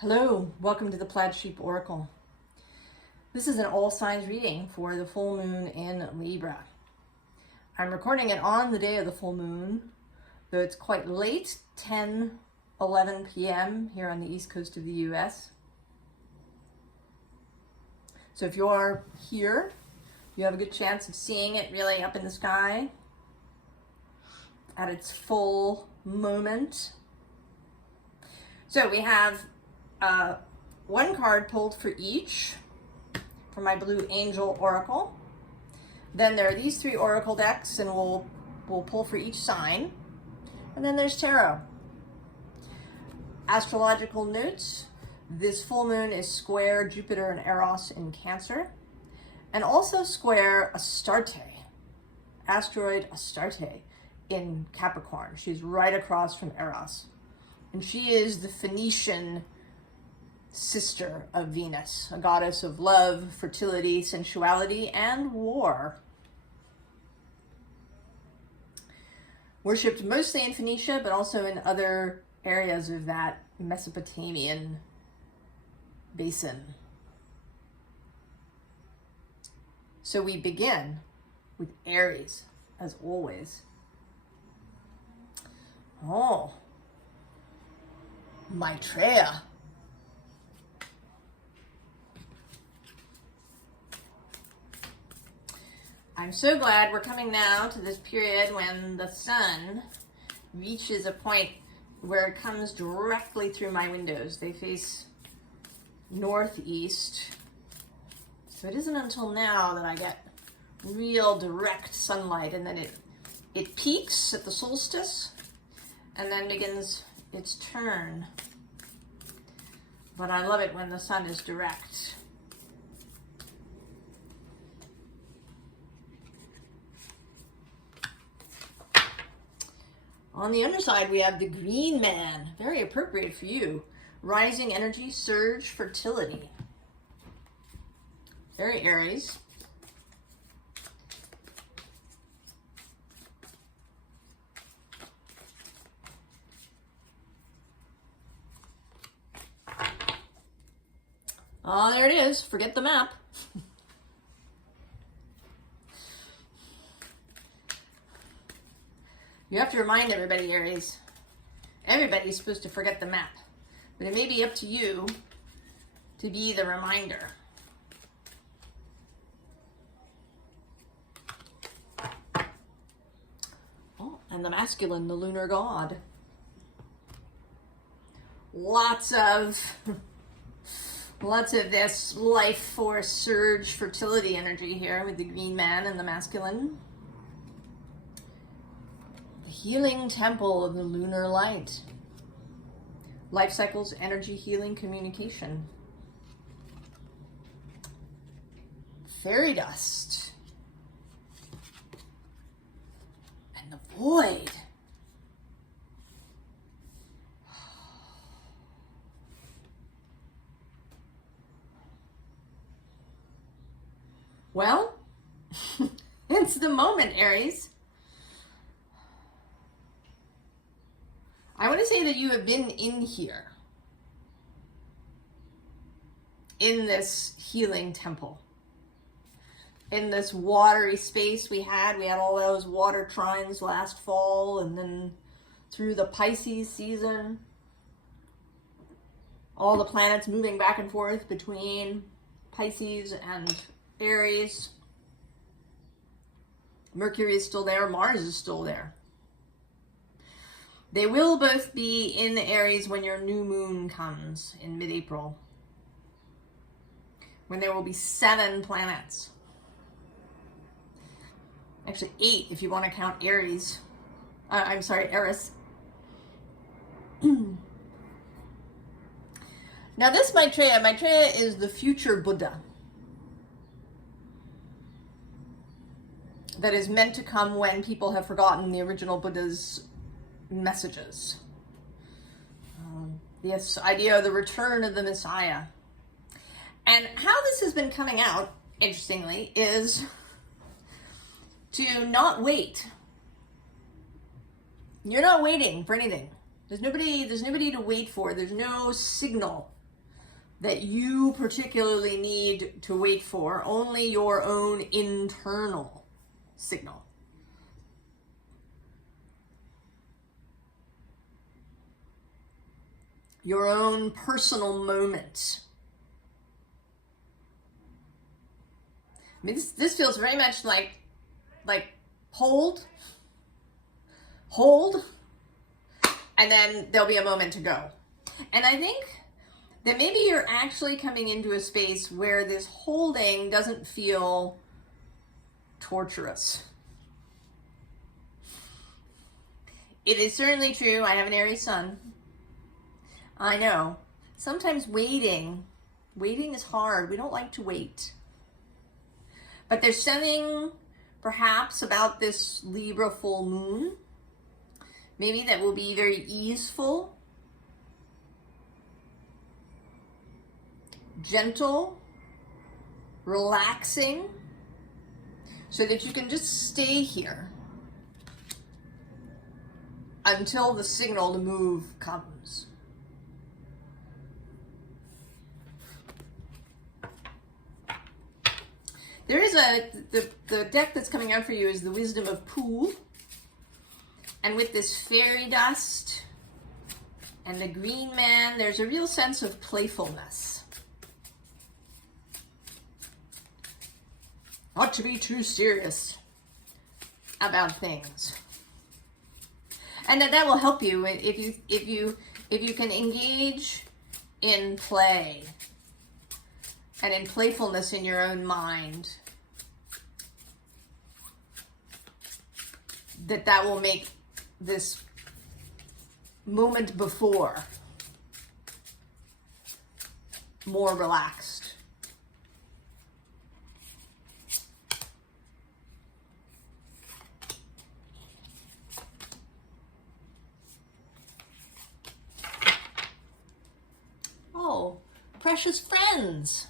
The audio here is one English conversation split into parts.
Hello, welcome to the Plaid Sheep Oracle. This is an all signs reading for the full moon in Libra. I'm recording it on the day of the full moon, though it's quite late, 10:11 p.m. here on the east coast of the US. So if you are here, you have a good chance of seeing it really up in the sky at its full moment. So we have one card pulled for each for my Blue Angel Oracle. Then there are these three Oracle decks, and we'll pull for each sign. And then there's Tarot. Astrological notes. This full moon is square Jupiter and Eros in Cancer, and also square Astarte, asteroid Astarte in Capricorn. She's right across from Eros. And she is the Phoenician sister of Venus, a goddess of love, fertility, sensuality, and war. Worshipped mostly in Phoenicia, but also in other areas of that Mesopotamian basin. So we begin with Aries, as always. Oh, Maitreya. I'm so glad we're coming now to this period when the sun reaches a point where it comes directly through my windows. They face northeast. So it isn't until now that I get real direct sunlight, and then it peaks at the solstice and then begins its turn. But I love it when the sun is direct. On the underside, we have the Green Man. Very appropriate for you. Rising energy, surge, fertility. Very Aries. Oh, there it is. Forget the map. You have to remind everybody, Aries. Everybody's supposed to forget the map. But it may be up to you to be the reminder. Oh, and the masculine, the lunar god. Lots of this life force, surge, fertility energy here with the Green Man and the masculine. The healing temple of the lunar light. Life cycles, energy, healing, communication. Fairy dust. And the void. Well, it's the moment, Aries. I want to say that you have been in here, in this healing temple, in this watery space we had all those water trines last fall, and then through the Pisces season, all the planets moving back and forth between Pisces and Aries. Mercury is still there, Mars is still there. They will both be in Aries when your new moon comes in mid-April, when there will be 7 planets. Actually 8 if you want to count Aries. Eris. Now this Maitreya is the future Buddha that is meant to come when people have forgotten the original Buddha's messages. This idea of the return of the Messiah. And how this has been coming out, interestingly, is to not wait. You're not waiting for anything. There's nobody to wait for. There's no signal that you particularly need to wait for, only your own internal signal. Your own personal moment. I mean, this feels very much like hold, and then there'll be a moment to go. And I think that maybe you're actually coming into a space where this holding doesn't feel torturous. It is certainly true. I have an Aries sun. I know. Sometimes waiting is hard. We don't like to wait. But there's something perhaps about this Libra full moon, maybe that will be very easeful, gentle, relaxing, so that you can just stay here until the signal to move comes. There is the deck that's coming out for you is the Wisdom of Pooh. And with this fairy dust and the green man, there's a real sense of playfulness. Not to be too serious about things. And that will help you if you can engage in play and in playfulness in your own mind. That will make this moment before more relaxed. Oh, precious friends.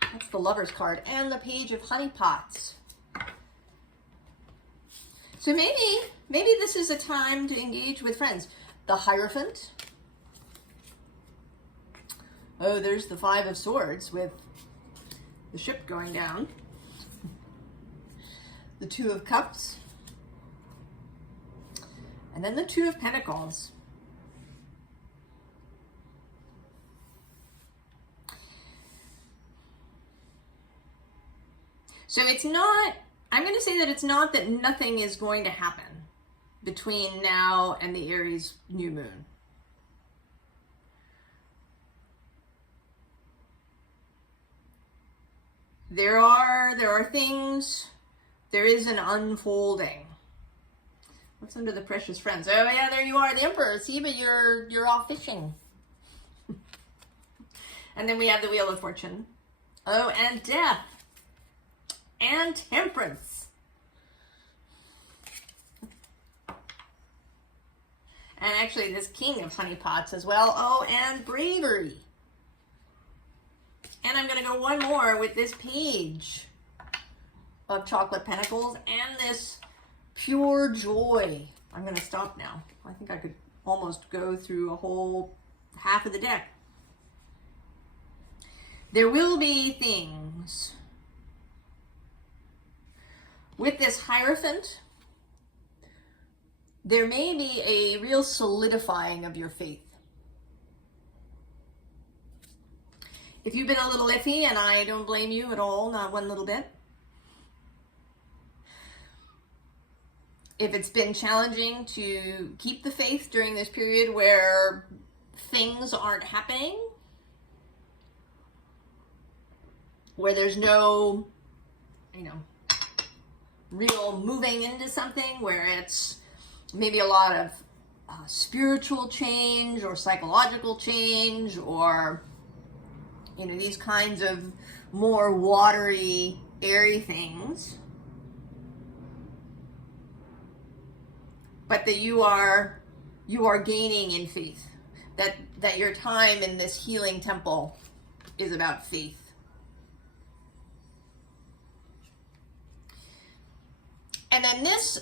That's the Lover's card and the Page of Honeypots. So maybe this is a time to engage with friends. The Hierophant. Oh, there's the Five of Swords with the ship going down. The Two of Cups. And then the Two of Pentacles. So it's not, I'm going to say that it's not that nothing is going to happen between now and the Aries new moon. There are things, there is an unfolding. What's under the precious friends? Oh yeah, there you are, the Emperor. See, but you're off fishing. And then we have the Wheel of Fortune. Oh, and Death. And Temperance. And actually this King of Honeypots as well. Oh, and Bravery. And I'm going to go one more with this Page of Chocolate Pentacles and this Pure Joy. I'm going to stop now. I think I could almost go through a whole half of the deck. There will be things. With this Hierophant, there may be a real solidifying of your faith. If you've been a little iffy, and I don't blame you at all, not one little bit. If it's been challenging to keep the faith during this period where things aren't happening, where there's no, real moving into something, where it's maybe a lot of spiritual change or psychological change, or these kinds of more watery, airy things, but that you are gaining in faith, that your time in this healing temple is about faith. And then this,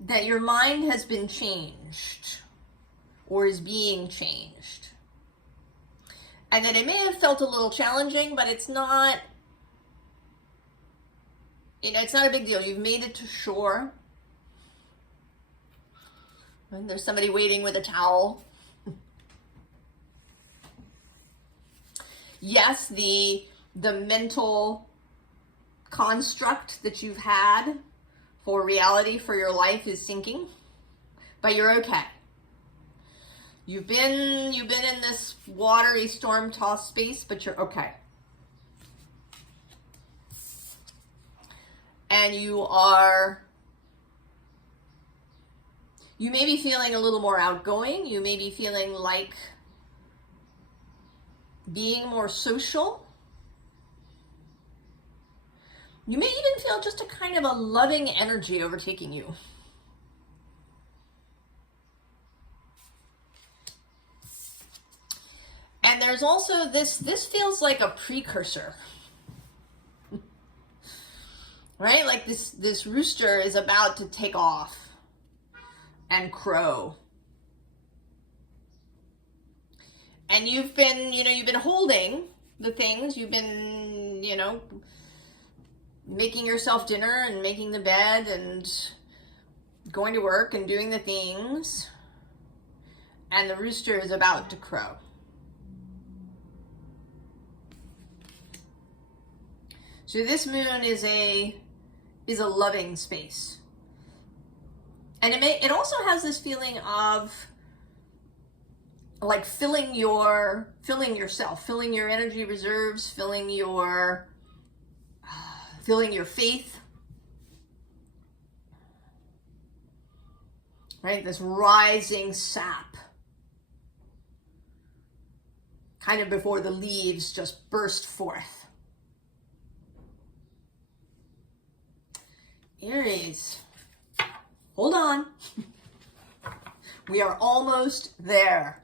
that your mind has been changed, or is being changed. And that it may have felt a little challenging, but it's not, it's not a big deal. You've made it to shore. And there's somebody waiting with a towel. Yes, the mental construct that you've had for reality for your life is sinking, but you're okay. You've been in this watery, storm-tossed space, but you're okay. And you may be feeling a little more outgoing. You may be feeling like being more social. You may even feel just a kind of a loving energy overtaking you. And there's also this feels like a precursor. Right? Like this rooster is about to take off and crow. And you've been holding the things, you've been, making yourself dinner and making the bed and going to work and doing the things. And the rooster is about to crow. So this moon is a loving space. And it also has this feeling of like filling yourself, filling your energy reserves, filling your faith. Right? This rising sap. Kind of before the leaves just burst forth. Aries, hold on. We are almost there.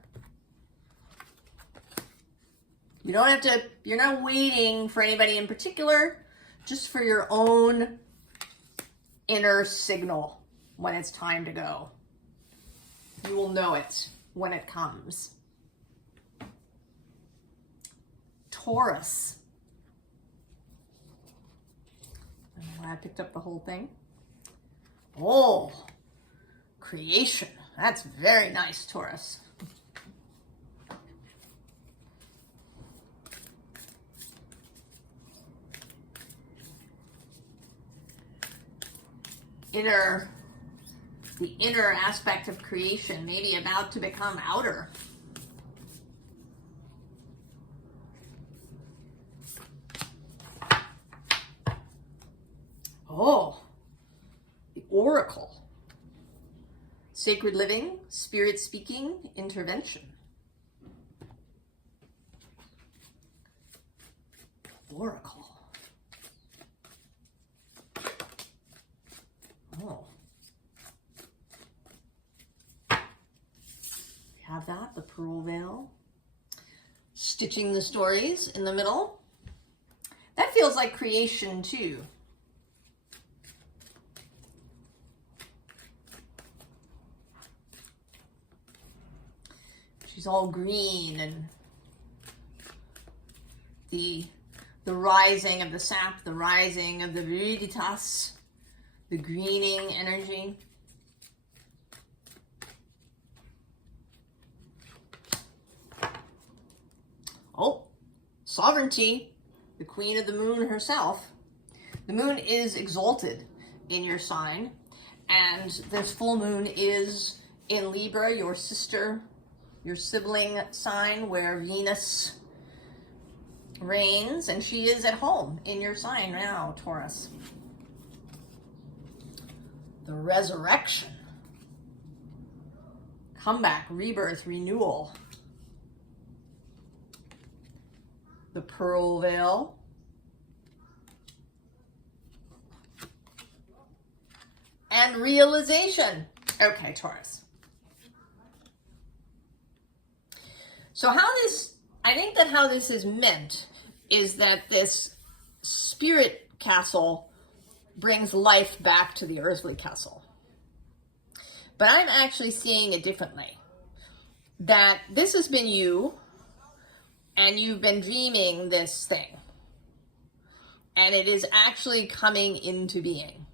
You're not waiting for anybody in particular, just for your own inner signal when it's time to go. You will know it when it comes. Taurus. I picked up the whole thing. Oh, creation. That's very nice, Taurus. The inner aspect of creation, maybe about to become outer. Oh, the oracle. Sacred living, spirit speaking, intervention. Oracle. Oh. We have that, the pearl veil. Stitching the stories in the middle. That feels like creation too. She's all green, and the rising of the sap, the rising of the viriditas, the greening energy. Oh, sovereignty, the queen of the moon herself. The moon is exalted in your sign, and this full moon is in Libra, your sister, your sibling sign, where Venus reigns, and she is at home in your sign now, Taurus. The resurrection. Comeback, rebirth, renewal. The pearl veil. And realization. Okay, Taurus. So I think that how this is meant is that this spirit castle brings life back to the earthly castle. But I'm actually seeing it differently. that this has been you, and you've been dreaming this thing, and it is actually coming into being.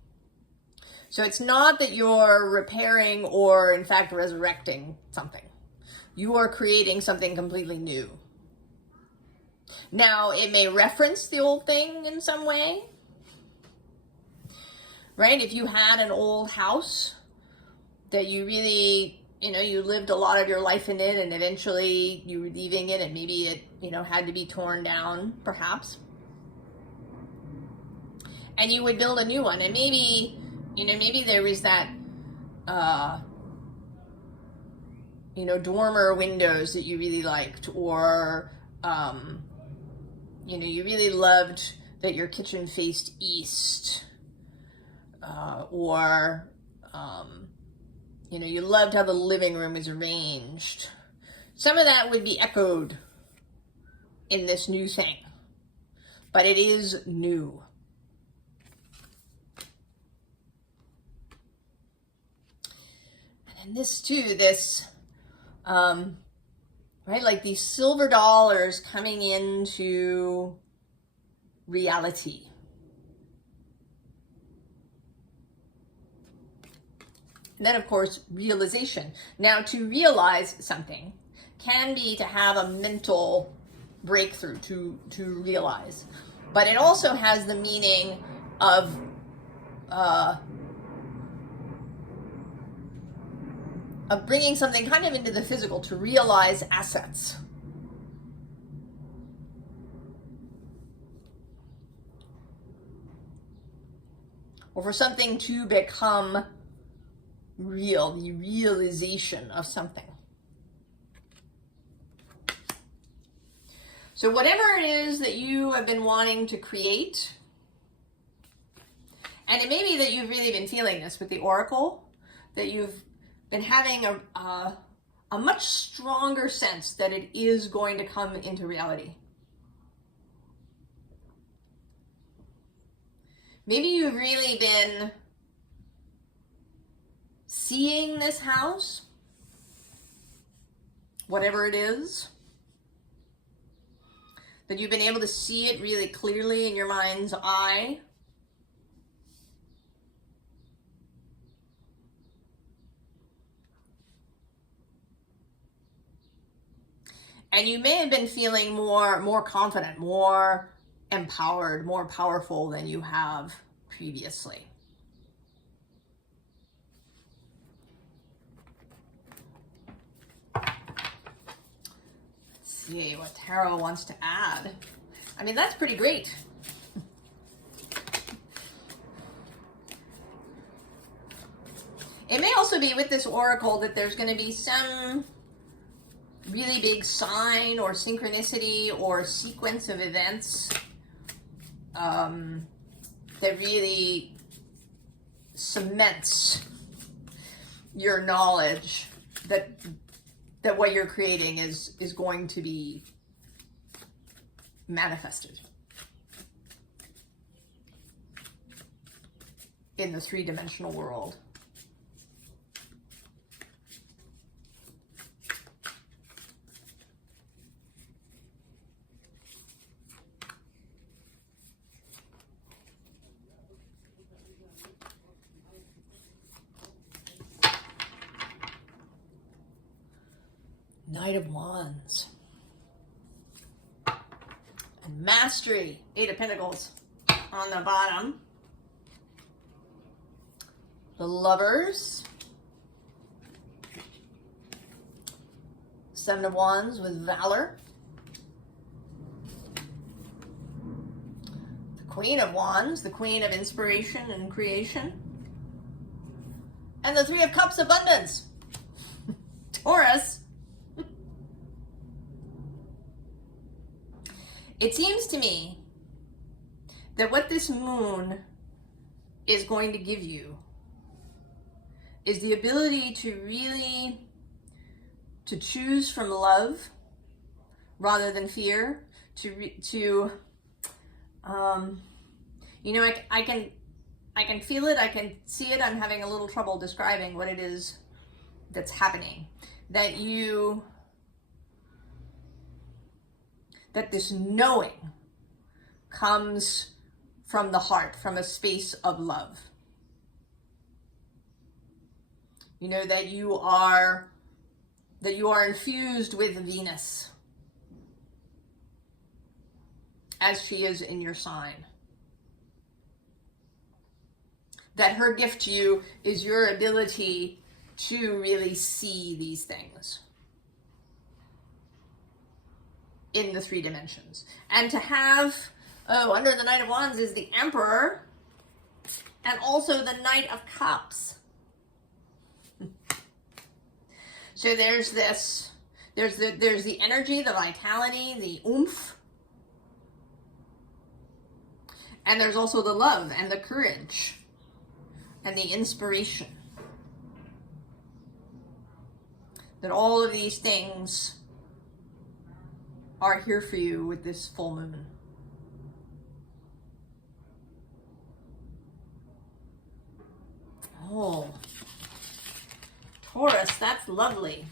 So it's not that you're repairing or in fact resurrecting something. You are creating something completely new. Now, it may reference the old thing in some way, right? If you had an old house that you really, you lived a lot of your life in it, and eventually you were leaving it, and maybe it, had to be torn down, perhaps. And you would build a new one, and maybe, maybe there was that, dormer windows that you really liked, or, you really loved that your kitchen faced east, or, you loved how the living room was arranged. Some of that would be echoed in this new thing, but it is new. And then this too, right, like these silver dollars coming into reality. And then, of course, realization. Now, to realize something can be to have a mental breakthrough, to realize. But it also has the meaning of bringing something kind of into the physical, to realize assets. Or for something to become real, the realization of something. So whatever it is that you have been wanting to create, and it may be that you've really been feeling this with the Oracle, that you've been having a much stronger sense that it is going to come into reality. Maybe you've really been seeing this house, whatever it is, that you've been able to see it really clearly in your mind's eye. And you may have been feeling more confident, more empowered, more powerful than you have previously. Let's see what Tarot wants to add. I mean, that's pretty great. It may also be with this Oracle that there's going to be some really big sign or synchronicity or sequence of events that really cements your knowledge that what you're creating is going to be manifested in the three-dimensional world. Knight of Wands. And Mastery, Eight of Pentacles on the bottom. The Lovers. Seven of Wands with Valor. The Queen of Wands, the Queen of Inspiration and Creation. And the Three of Cups, Abundance. Taurus. It seems to me that what this moon is going to give you is the ability to really choose from love rather than fear, I can feel it, I can see it. I'm having a little trouble describing what it is that's happening. that this knowing comes from the heart, from a space of love. You know, that you are infused with Venus as she is in your sign. That her gift to you is your ability to really see these things in the 3 dimensions. And to have, under the Knight of Wands is the Emperor, and also the Knight of Cups. So there's the energy, the vitality, the oomph. And there's also the love and the courage and the inspiration. That all of these things are here for you with this full moon. Oh, Taurus, that's lovely.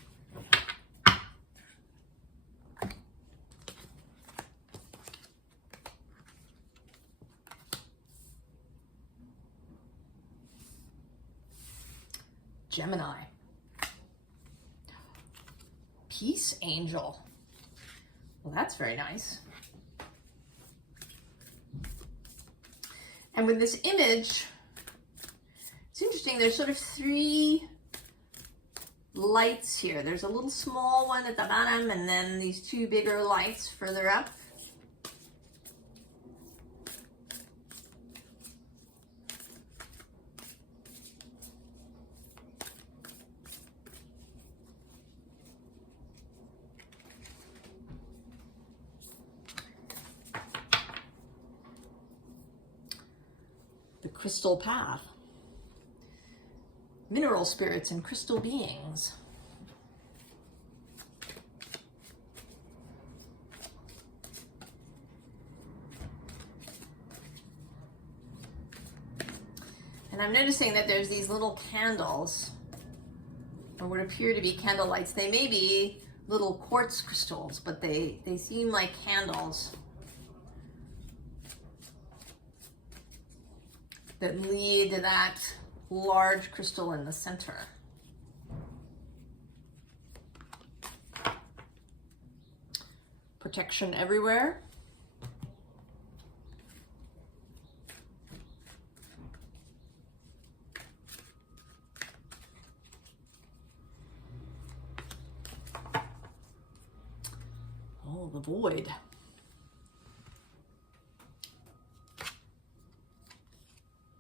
Gemini. Peace angel. Well, that's very nice. And with this image, it's interesting, there's sort of 3 lights here. There's a little small one at the bottom, and then these 2 bigger lights further up. The crystal path. Mineral spirits and crystal beings. And I'm noticing that there's these little candles, or what appear to be candle lights. They may be little quartz crystals, but they seem like candles that lead to that large crystal in the center. Protection everywhere. Oh, the void.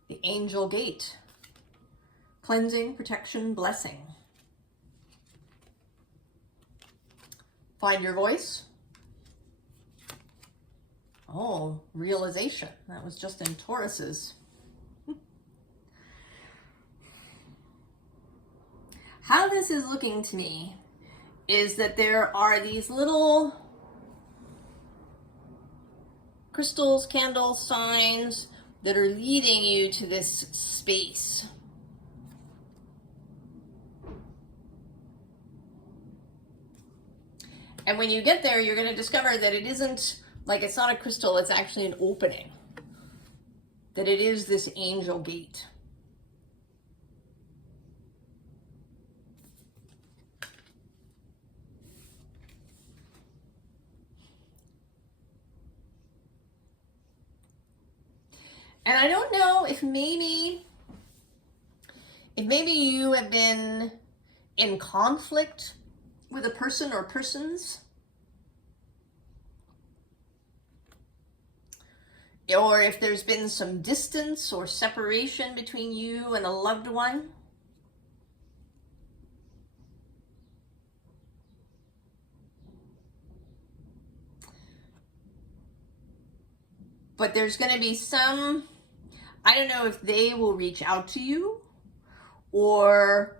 The angel gate. Cleansing, protection, blessing. Find your voice. Oh, realization. That was just in Taurus's. How this is looking to me is that there are these little crystals, candles, signs that are leading you to this space. And when you get there, you're going to discover that it isn't, like, it's not a crystal, it's actually an opening. That it is this angel gate. And I don't know if maybe you have been in conflict with a person or persons, or if there's been some distance or separation between you and a loved one. But there's going to be some, I don't know if they will reach out to you, or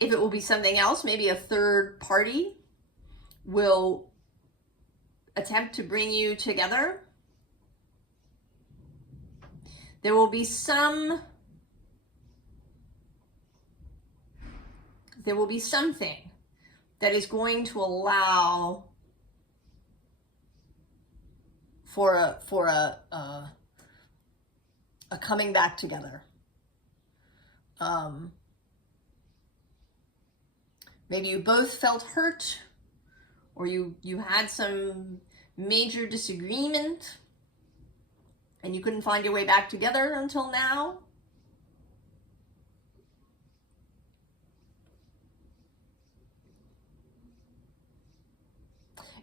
if it will be something else, maybe a third party will attempt to bring you together. There will be something that is going to allow for a coming back together. Maybe you both felt hurt, or you had some major disagreement and you couldn't find your way back together until now.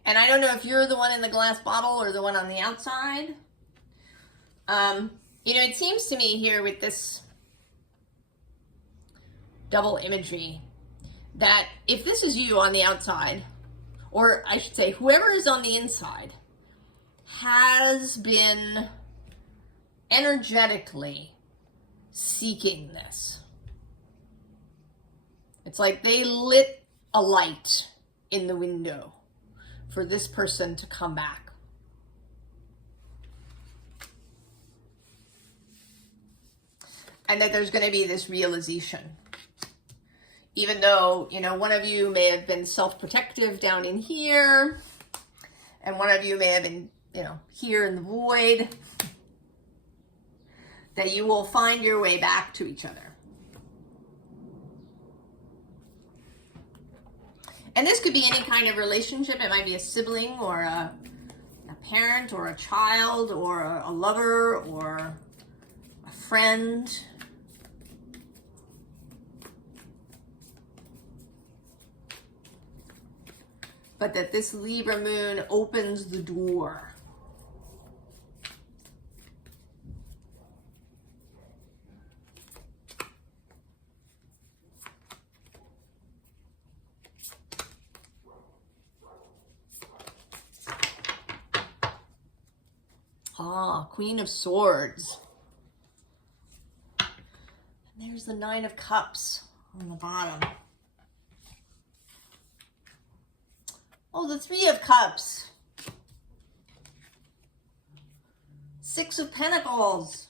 And I don't know if you're the one in the glass bottle or the one on the outside. You know, it seems to me here with this double imagery that if this is you on the outside, or I should say whoever is on the inside, has been energetically seeking this. It's like they lit a light in the window for this person to come back. And that there's going to be this realization. Even though, you know, one of you may have been self-protective down in here, and one of you may have been, you know, here in the void, that you will find your way back to each other. And this could be any kind of relationship. It might be a sibling or a parent or a child or a lover or a friend. But that this Libra moon opens the door. Ah, Queen of Swords. And there's the Nine of Cups on the bottom. Oh, the Three of Cups. Six of Pentacles.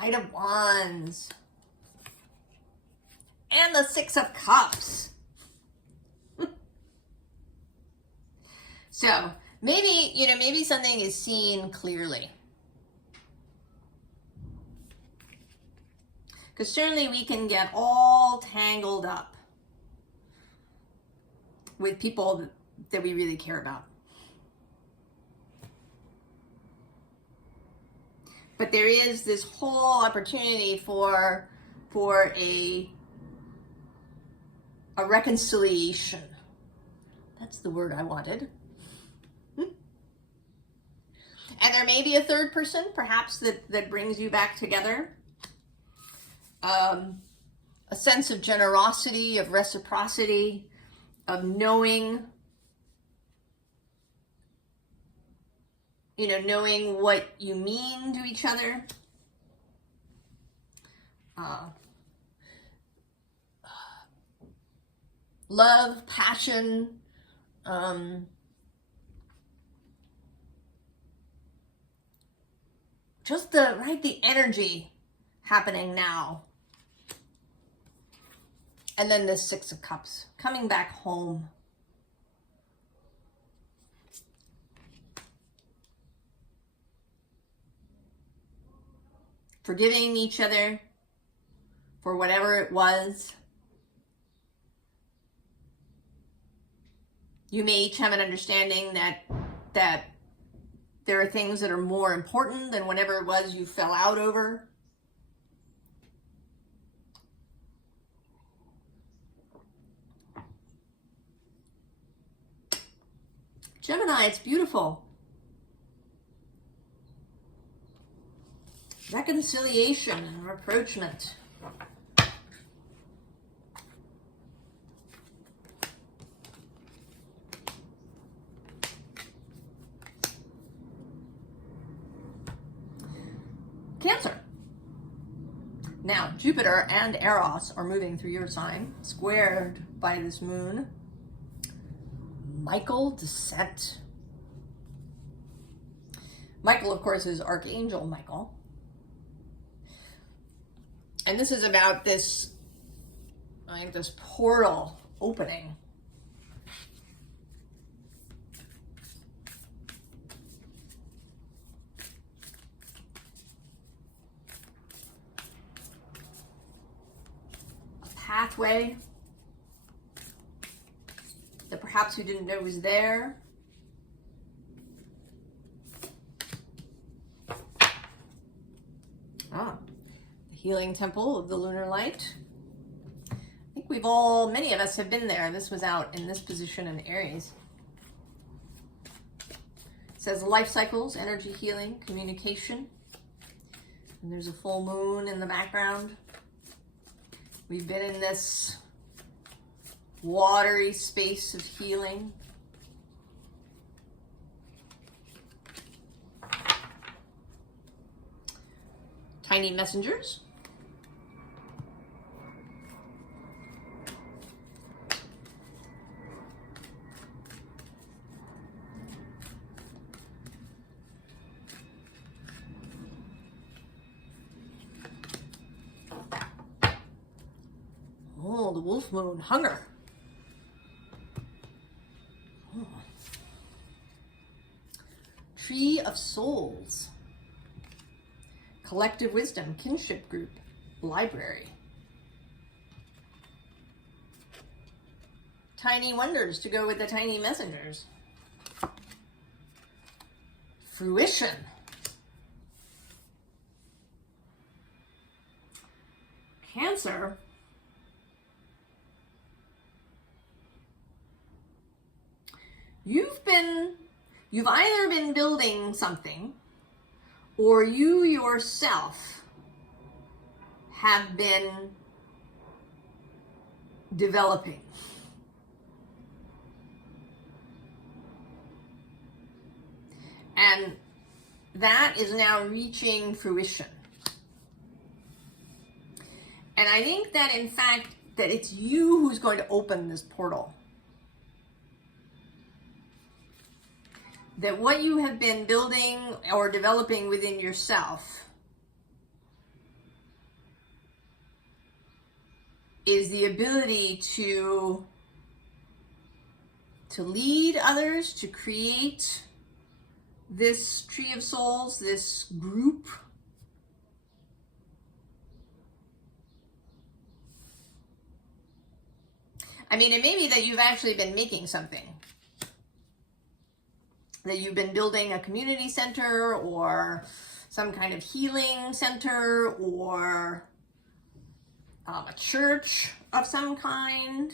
Knight of Wands. And the Six of Cups. So, maybe, you know, maybe something is seen clearly. Because certainly we can get all tangled up with people that we really care about. But there is this whole opportunity for a reconciliation. That's the word I wanted. And there may be a third person, perhaps, that brings you back together. A sense of generosity, of reciprocity, of knowing, you know, knowing what you mean to each other. Love, passion, just the energy happening now. And then the Six of Cups, coming back home. Forgiving each other for whatever it was. You may each have an understanding that there are things that are more important than whatever it was you fell out over. Gemini, it's beautiful. Reconciliation and rapprochement. Cancer. Now, Jupiter and Eros are moving through your sign, squared by this moon. Michael descent. Michael, of course, is Archangel Michael. And this is about this Like this portal opening. A pathway that perhaps we didn't know was there. Ah, the healing temple of the lunar light. I think many of us have been there. This was out in this position in Aries. It says life cycles, energy healing, communication. And there's a full moon in the background. We've been in this watery space of healing. Tiny messengers. Oh, the wolf moon, hunger. Oh. Tree of souls. Collective wisdom, kinship group, library. Tiny wonders to go with the tiny messengers. Fruition. Cancer. You've either been building something or you yourself have been developing. And that is now reaching fruition. And I think that in fact, that it's you who's going to open this portal. That what you have been building or developing within yourself is the ability to lead others, to create this tree of souls, this group. I mean, it may be that you've actually been making something. That you've been building a community center or some kind of healing center or a church of some kind.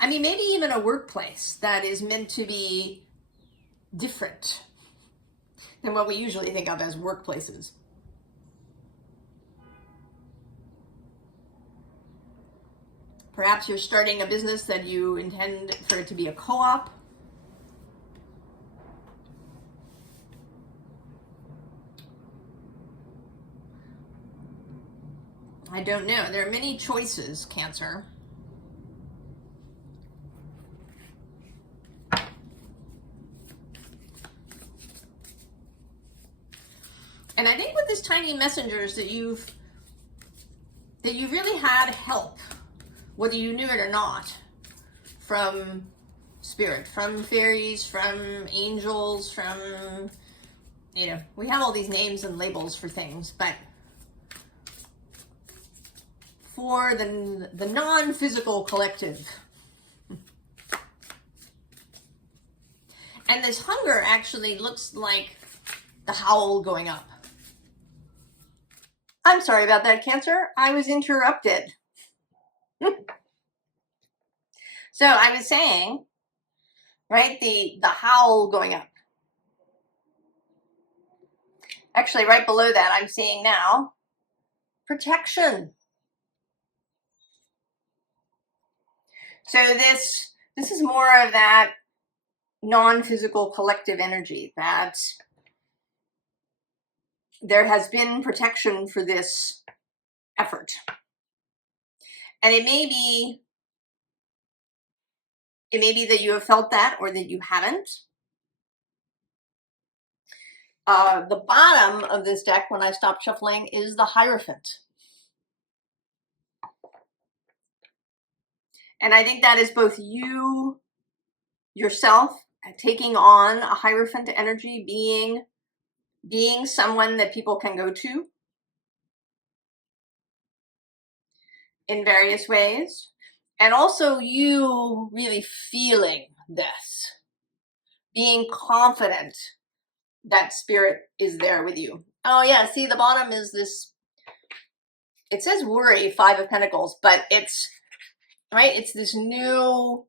I mean, maybe even a workplace that is meant to be different than what we usually think of as workplaces. Perhaps you're starting a business that you intend for it to be a co-op. I don't know. There are many choices, Cancer. And I think with this tiny messengers that you've really had help, whether you knew it or not, from spirit, from fairies, from angels, from, you know, we have all these names and labels for things, but for the non-physical collective. And this hunger actually looks like the howl going up. I'm sorry about that, Cancer. I was interrupted. So I was saying, right, the howl going up. Actually, right below that, I'm seeing now protection. So this is more of that non-physical collective energy, that there has been protection for this effort. And it may be that you have felt that or that you haven't. The bottom of this deck, when I stop shuffling, is the Hierophant. And I think that is both you, yourself, taking on a Hierophant energy, being someone that people can go to in various ways. And also you really feeling this, being confident that spirit is there with you. Oh yeah, see, the bottom is this, it says worry, 5 of Pentacles, but it's, right, it's this new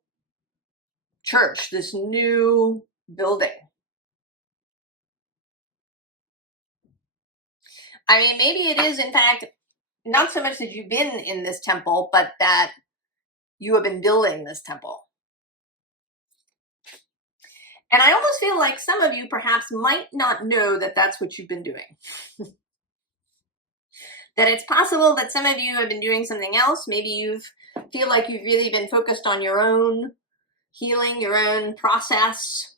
church, this new building. I mean, maybe it is, in fact, not so much that you've been in this temple, but that you have been building this temple. And I almost feel like some of you perhaps might not know that that's what you've been doing. That it's possible that some of you have been doing something else. Maybe you feel like you've really been focused on your own healing, your own process.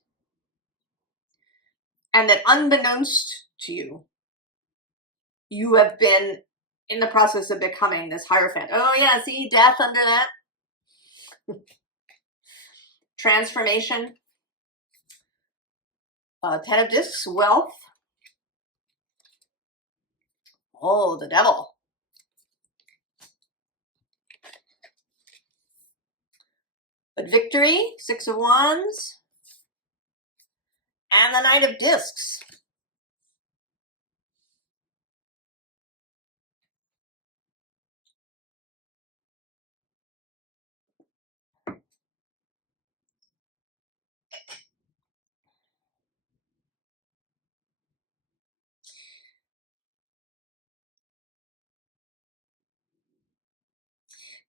And that unbeknownst to you, you have been in the process of becoming this Hierophant. Oh yeah, see, death under that. Transformation. 10 of Discs, wealth. Oh, the Devil. But victory, 6 of Wands. And the Knight of Discs.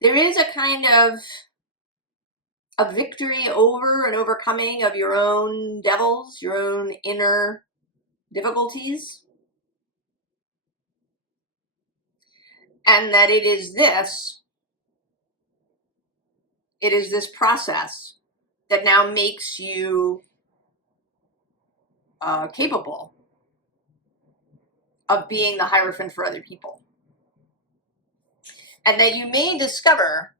There is a kind of a victory over and overcoming of your own devils, your own inner difficulties. And that it is this process that now makes you capable of being the Hierophant for other people. And that you may discover,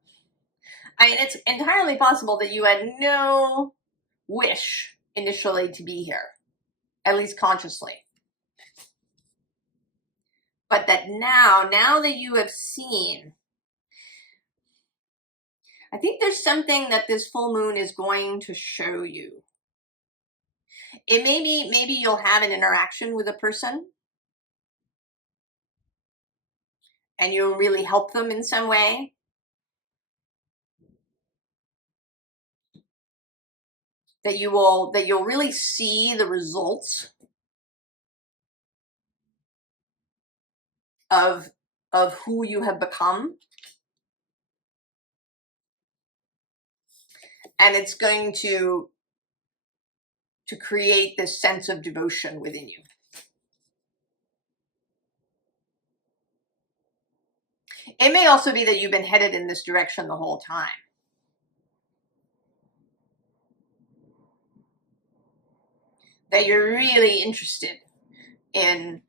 I mean, it's entirely possible that you had no wish initially to be here, at least consciously. But that now that you have seen, I think there's something that this full moon is going to show you. It may be, maybe you'll have an interaction with a person and you'll really help them in some way. That you'll really see the results of who you have become. And it's going to create this sense of devotion within you. It may also be that you've been headed in this direction the whole time. That you're really interested in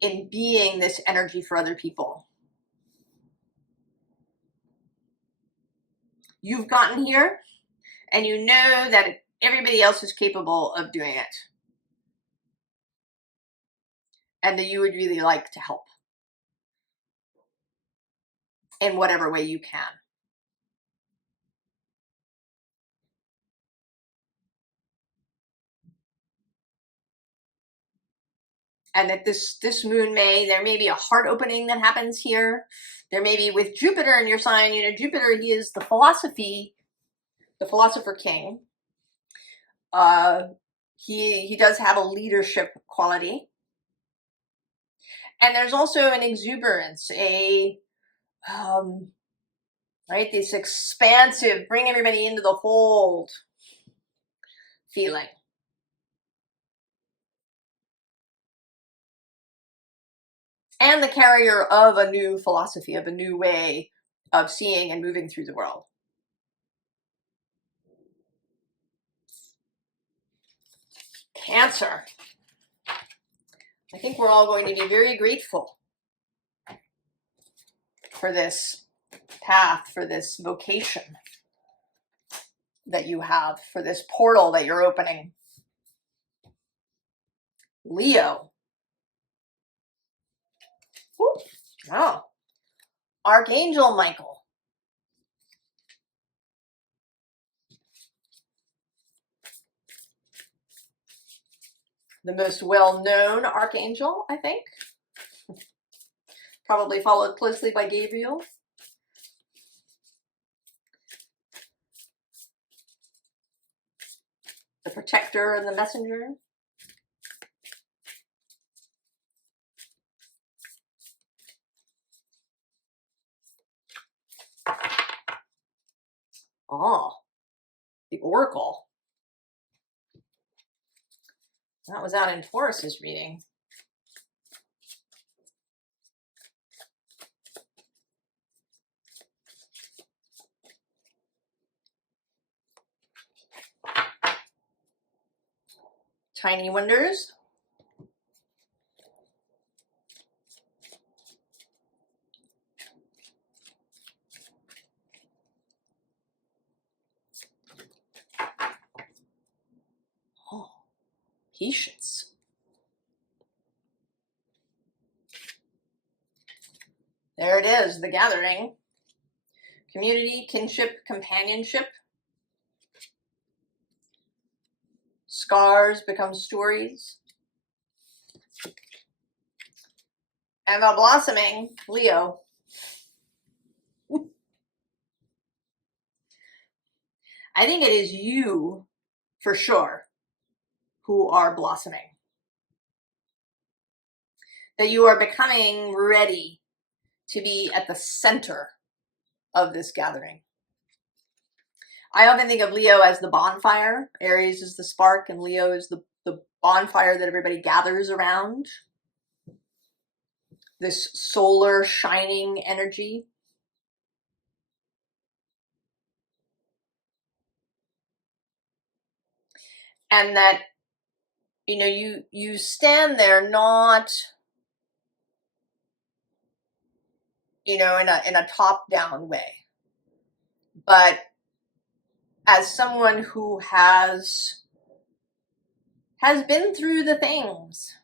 being this energy for other people. You've gotten here and you know that everybody else is capable of doing it. And that you would really like to help in whatever way you can. And that this moon there may be a heart opening that happens here. There may be with Jupiter in your sign. You know, Jupiter, he is the philosopher king. He does have a leadership quality. And there's also an exuberance, right, this expansive, bring everybody into the fold feeling. And the carrier of a new philosophy, of a new way of seeing and moving through the world. Cancer. I think we're all going to be very grateful for this path, for this vocation that you have, for this portal that you're opening. Leo. Ooh. Oh. Archangel Michael. The most well-known archangel, I think. Probably followed closely by Gabriel. The protector and the messenger. Oh, the Oracle. That was out in Taurus's reading. Tiny wonders. Oh, patience. There it is, the gathering. Community, kinship, companionship. Scars become stories. And the blossoming, Leo. I think it is you, for sure, who are blossoming. That you are becoming ready to be at the center of this gathering. I often think of Leo as the bonfire. Aries is the spark, and Leo is the bonfire that everybody gathers around. This solar shining energy. And that, you know, you stand there not, you know, in a top-down way, but as someone who has been through the things,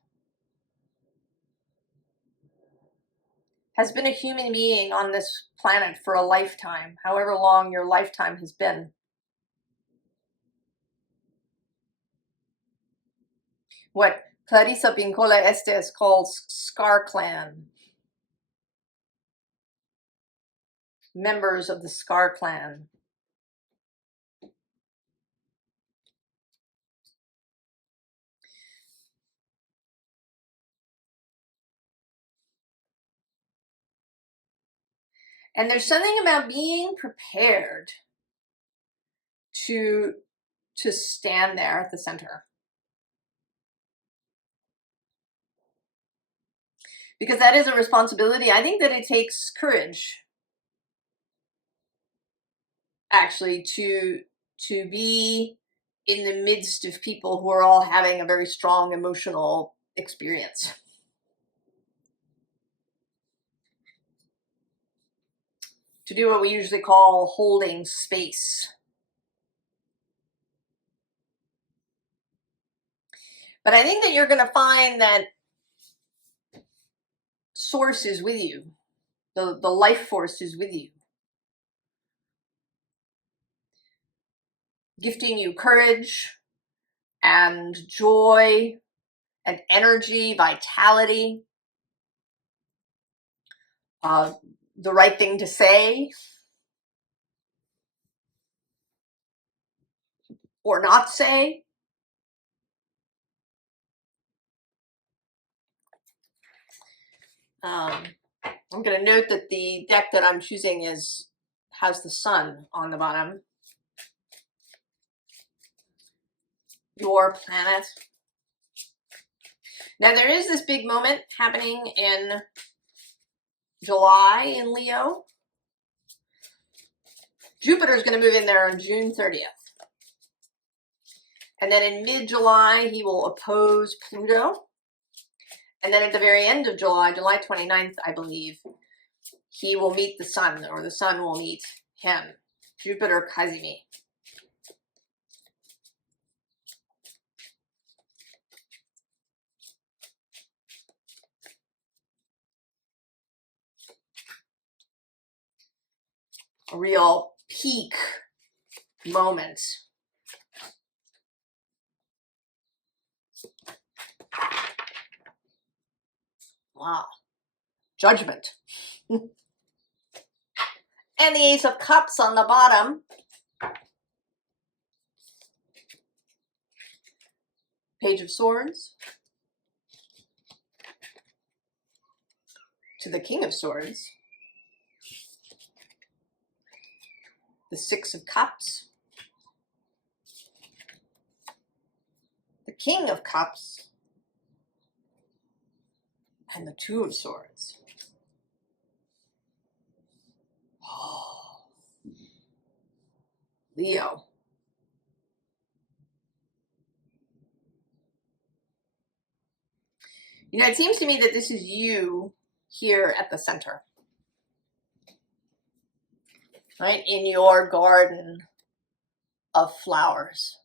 has been a human being on this planet for a lifetime, however long your lifetime has been. What Clarissa Pincola Estes calls Scar Clan. Members of the Scar Clan. And there's something about being prepared to stand there at the center. Because that is a responsibility. I think that it takes courage, actually, to be in the midst of people who are all having a very strong emotional experience. To do what we usually call holding space. But I think that you're going to find that source is with you. The life force is with you. Gifting you courage and joy and energy, vitality. The right thing to say. Or not say. I'm going to note that the deck that I'm choosing has the sun on the bottom. Your planet. Now there is this big moment happening in July in Leo. Jupiter's going to move in there on June 30th. And then in mid-July, he will oppose Pluto. And then at the very end of July, July 29th, I believe, he will meet the sun, or the sun will meet him. Jupiter Kazimi. A real peak moment. Wow. Judgment. And the Ace of Cups on the bottom. Page of Swords. To the King of Swords. The Six of Cups. The King of Cups. And the Two of Swords. Oh. Leo. You know, it seems to me that this is you here at the center. Right? In your garden of flowers.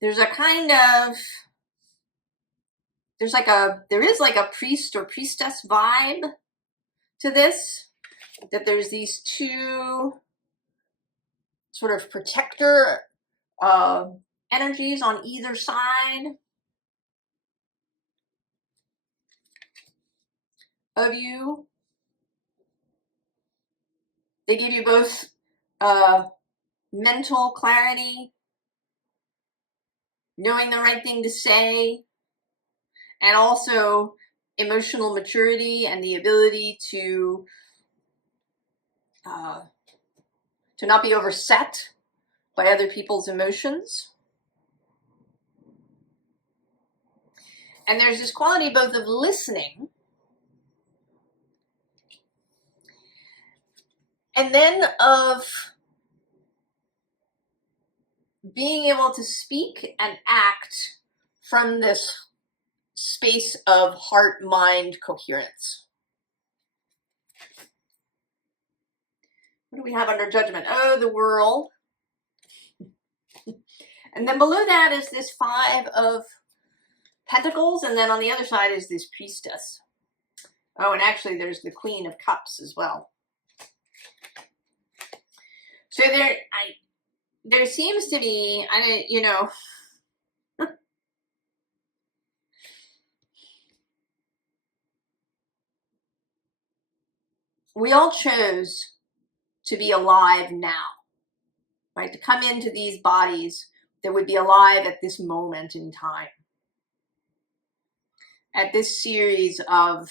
There's a kind of, there is like a priest or priestess vibe to this, that there's these two sort of protector energies on either side of you. They give you both mental clarity, knowing the right thing to say, and also emotional maturity and the ability to not be overset by other people's emotions. And there's this quality both of listening and then of being able to speak and act from this space of heart-mind coherence. What do we have under Judgment? Oh, the World. And then below that is this Five of Pentacles, and then on the other side is this Priestess. Oh, and actually there's the Queen of Cups as well. So there seems to be, you know, we all chose to be alive now, right? To come into these bodies that would be alive at this moment in time, at this series of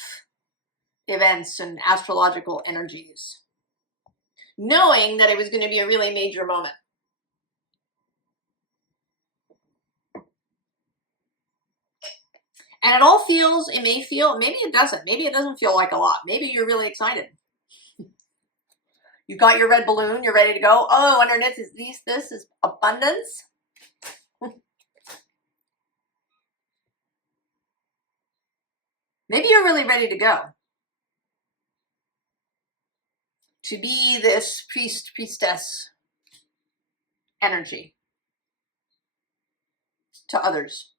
events and astrological energies, knowing that it was going to be a really major moment. And it all feels, it may feel, maybe it doesn't feel like a lot. Maybe you're really excited. You got your red balloon, you're ready to go. Oh, underneath is this is abundance. Maybe you're really ready to go. To be this priest, priestess energy to others.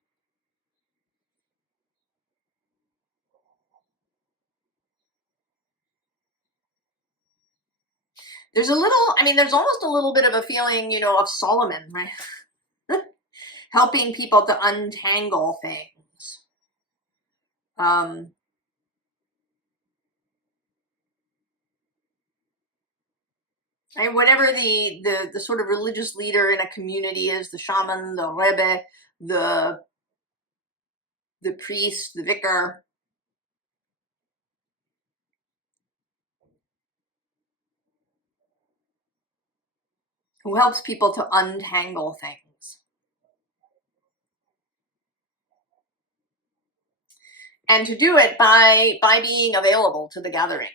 There's a little, there's almost a little bit of a feeling, you know, of Solomon, right? Helping people to untangle things. And whatever the sort of religious leader in a community is, the shaman, the rebbe, the priest, the vicar, who helps people to untangle things. And to do it by being available to the gathering.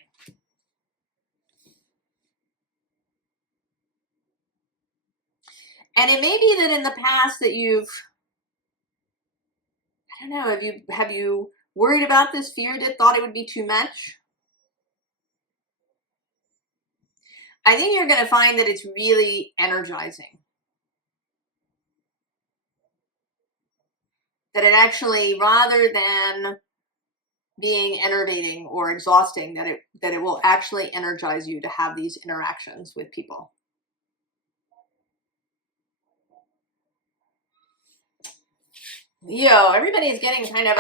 And it may be that in the past that you've I don't know, have you worried about this, feared it, thought it would be too much? I think you're going to find that it's really energizing. That it actually, rather than being enervating or exhausting, that it will actually energize you to have these interactions with people. Leo, everybody is getting kind of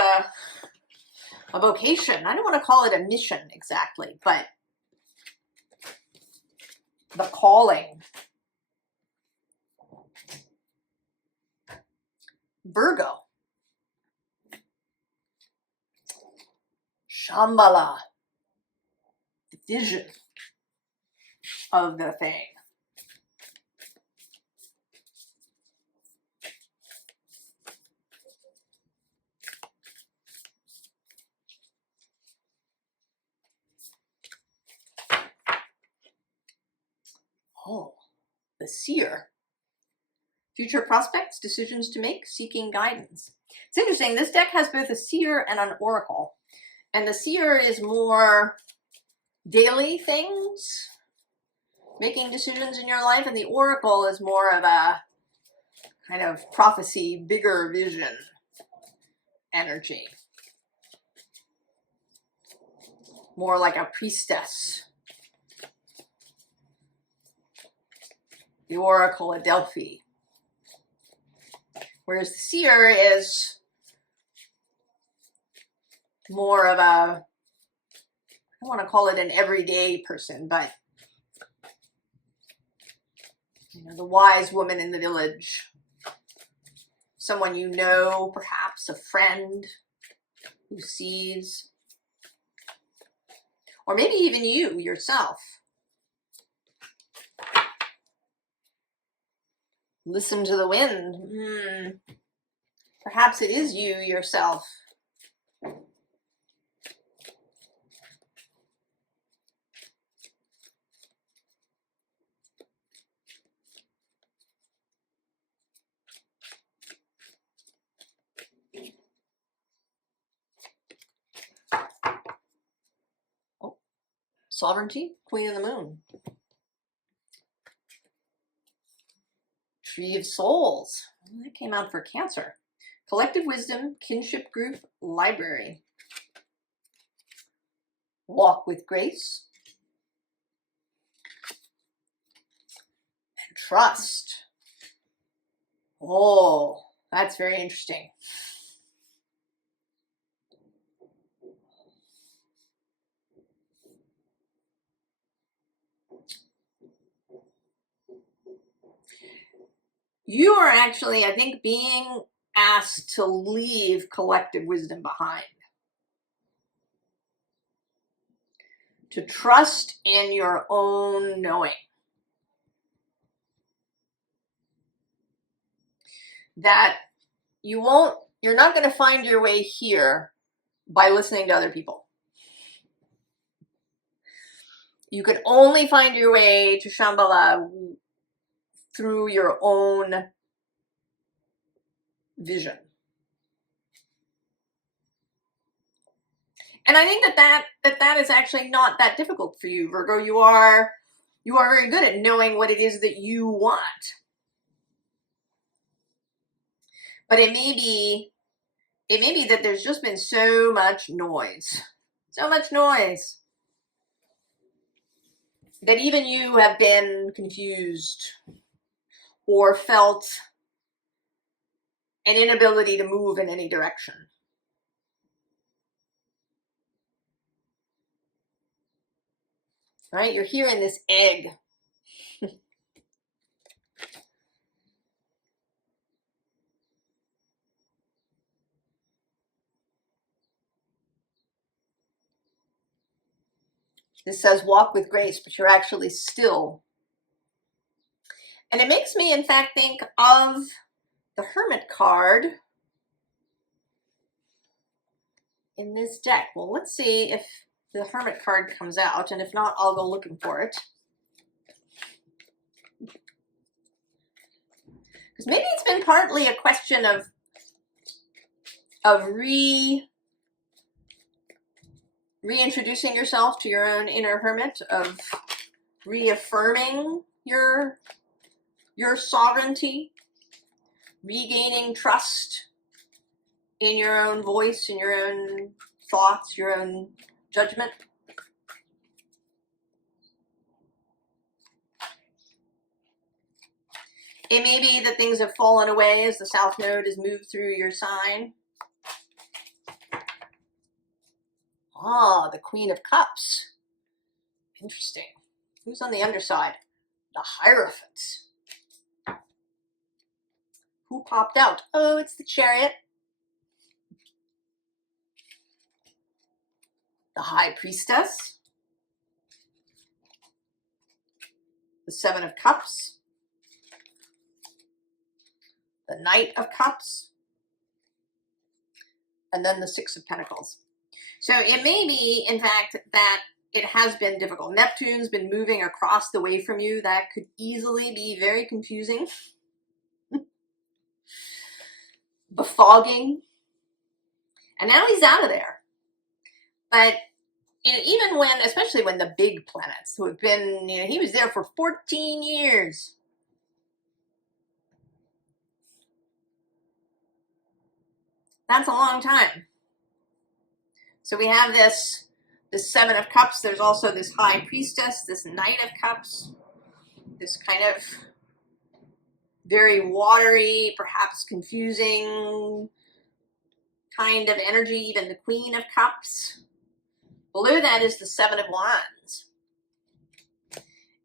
a vocation. I don't want to call it a mission exactly, but the calling. Virgo. Shambhala. The vision of the thing. Oh, the seer. Future prospects, decisions to make, seeking guidance. It's interesting. This deck has both a seer and an oracle. And the seer is more daily things, making decisions in your life. And the oracle is more of a kind of prophecy, bigger vision energy. More like a priestess. The oracle at Delphi. Whereas the seer is more of a, I don't want to call it an everyday person, but you know, the wise woman in the village. Someone you know, perhaps a friend who sees. Or maybe even you yourself. Listen to the wind. Perhaps it is you yourself. Oh, sovereignty, Queen of the Moon. Tree of Souls. That came out for Cancer. Collective wisdom, kinship group, library. Walk with grace. And trust. Oh, that's very interesting. You are actually, I think, being asked to leave collective wisdom behind. To trust in your own knowing. That you're not going to find your way here by listening to other people. You can only find your way to Shambhala through your own vision. And I think that is actually not that difficult for you, Virgo. You are very good at knowing what it is that you want. But it may be that there's just been so much noise. So much noise. That even you have been confused or felt an inability to move in any direction. Right? You're here in this egg. This says walk with grace, but you're actually still. And it makes me, in fact, think of the Hermit card in this deck. Well, let's see if the Hermit card comes out, and if not, I'll go looking for it. Because maybe it's been partly a question of of reintroducing yourself to your own inner hermit, of reaffirming your sovereignty, regaining trust in your own voice, in your own thoughts, your own judgment. It may be that things have fallen away as the South Node has moved through your sign. Ah, the Queen of Cups. Interesting. Who's on the underside? The Hierophant. Who popped out? Oh, it's the Chariot. The High Priestess. The Seven of Cups. The Knight of Cups. And then the Six of Pentacles. So it may be, in fact, that it has been difficult. Neptune's been moving across the way from you. That could easily be very confusing. Befogging. And now he's out of there. But even when, especially when the big planets who have been, he was there for 14 years. That's a long time. So we have this Seven of Cups. There's also this High Priestess, this Knight of Cups, this kind of very watery, perhaps confusing kind of energy, even the Queen of Cups. Below that is the Seven of Wands.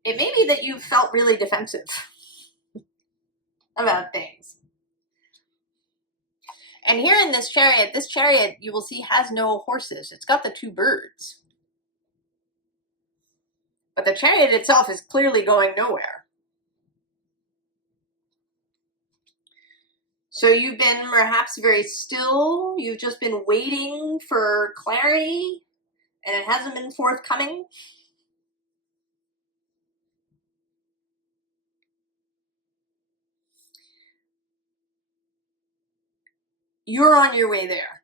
It may be that you felt really defensive about things. And here in this chariot, you will see, has no horses. It's got the two birds. But the chariot itself is clearly going nowhere. So you've been perhaps very still. You've just been waiting for clarity, and it hasn't been forthcoming. You're on your way there.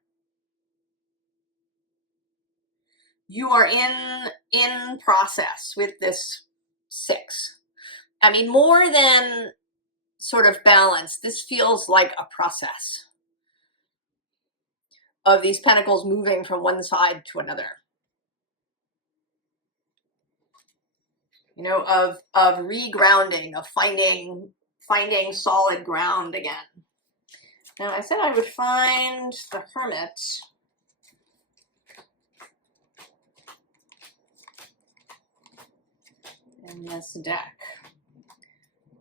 You are in process with this six. I mean, more than sort of balance, this feels like a process of these pentacles moving from one side to another. You know, of regrounding, of finding solid ground again. Now, I said I would find the Hermit. In this deck.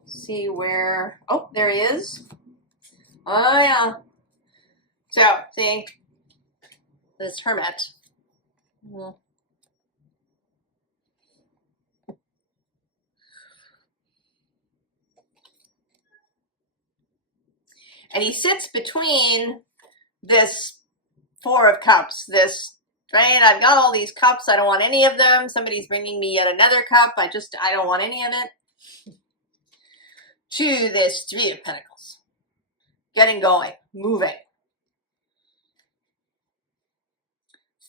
See where, oh, there he is. Oh, yeah. So, see, this Hermit. And he sits between this Four of Cups, this, right? I've got all these cups. I don't want any of them. Somebody's bringing me yet another cup. I don't want any of it. To this Three of Pentacles. Getting going, moving.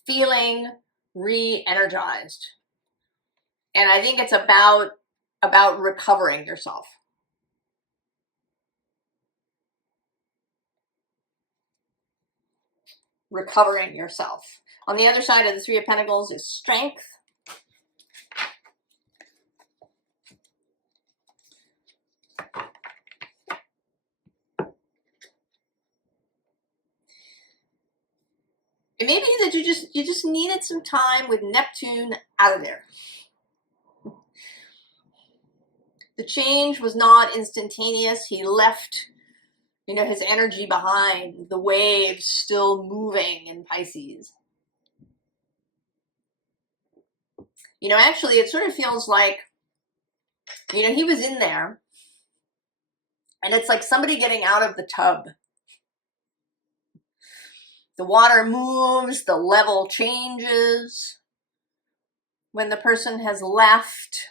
Feeling re-energized. And I think it's about recovering yourself. Recovering yourself. On the other side of the Three of Pentacles is strength. It may be that you just needed some time with Neptune out of there. The change was not instantaneous. He left, you know, his energy behind, the waves still moving in Pisces. You know, actually, it sort of feels like, you know, he was in there, and it's like somebody getting out of the tub. The water moves, the level changes when the person has left.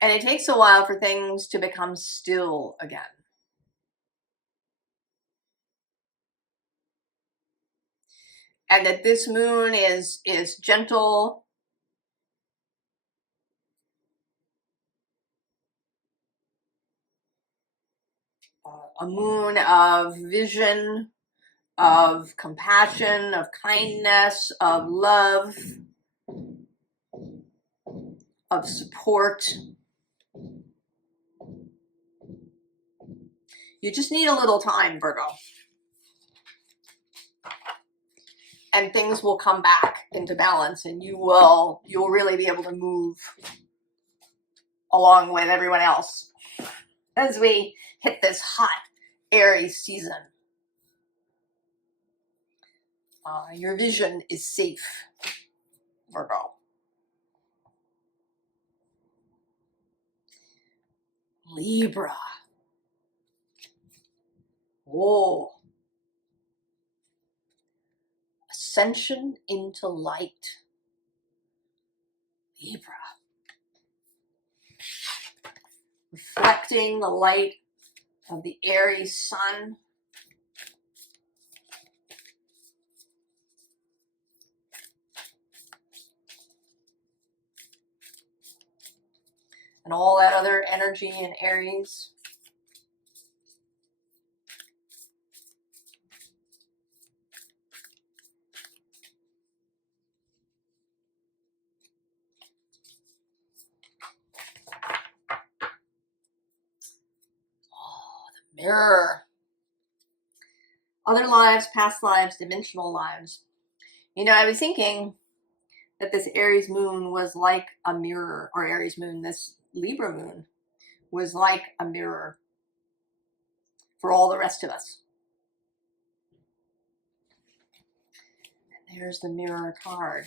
And it takes a while for things to become still again. and that this moon is gentle, a moon of vision, of compassion, of kindness, of love, of support. You just need a little time, Virgo. And things will come back into balance, and you'll really be able to move along with everyone else as we hit this hot Aries season. Your vision is safe, Virgo. Libra. Oh. Ascension into light. Libra. Reflecting the light of the Aries sun. And all that other energy in Aries. Oh, the mirror. Other lives, past lives, dimensional lives. You know, I was thinking that this Aries moon was like a mirror, or Aries moon, this Libra moon was like a mirror for all the rest of us. And there's the mirror card.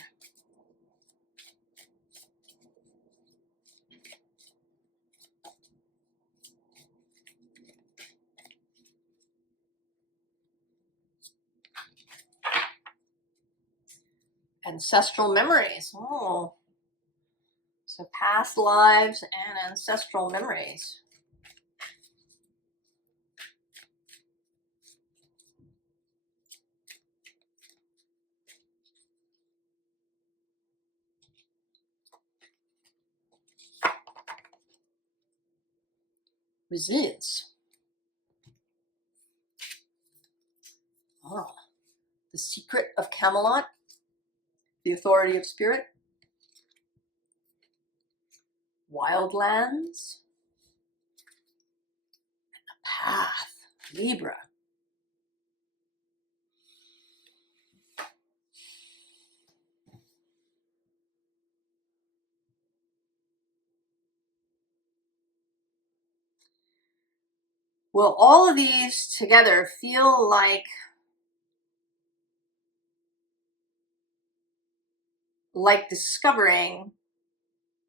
Ancestral memories. Oh, so past lives and ancestral memories. Resilience. Oh, the secret of Camelot. The authority of spirit. Wildlands. And the path. Libra. Well, all of these together feel like discovering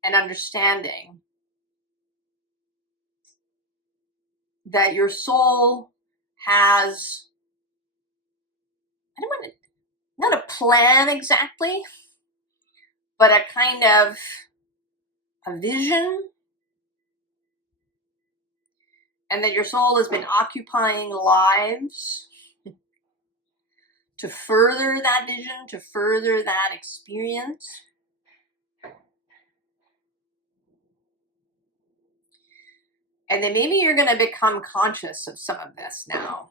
and understanding that your soul has, I don't want to, not a plan exactly, but a kind of a vision, and that your soul has been occupying lives to further that vision, to further that experience. And then maybe you're going to become conscious of some of this now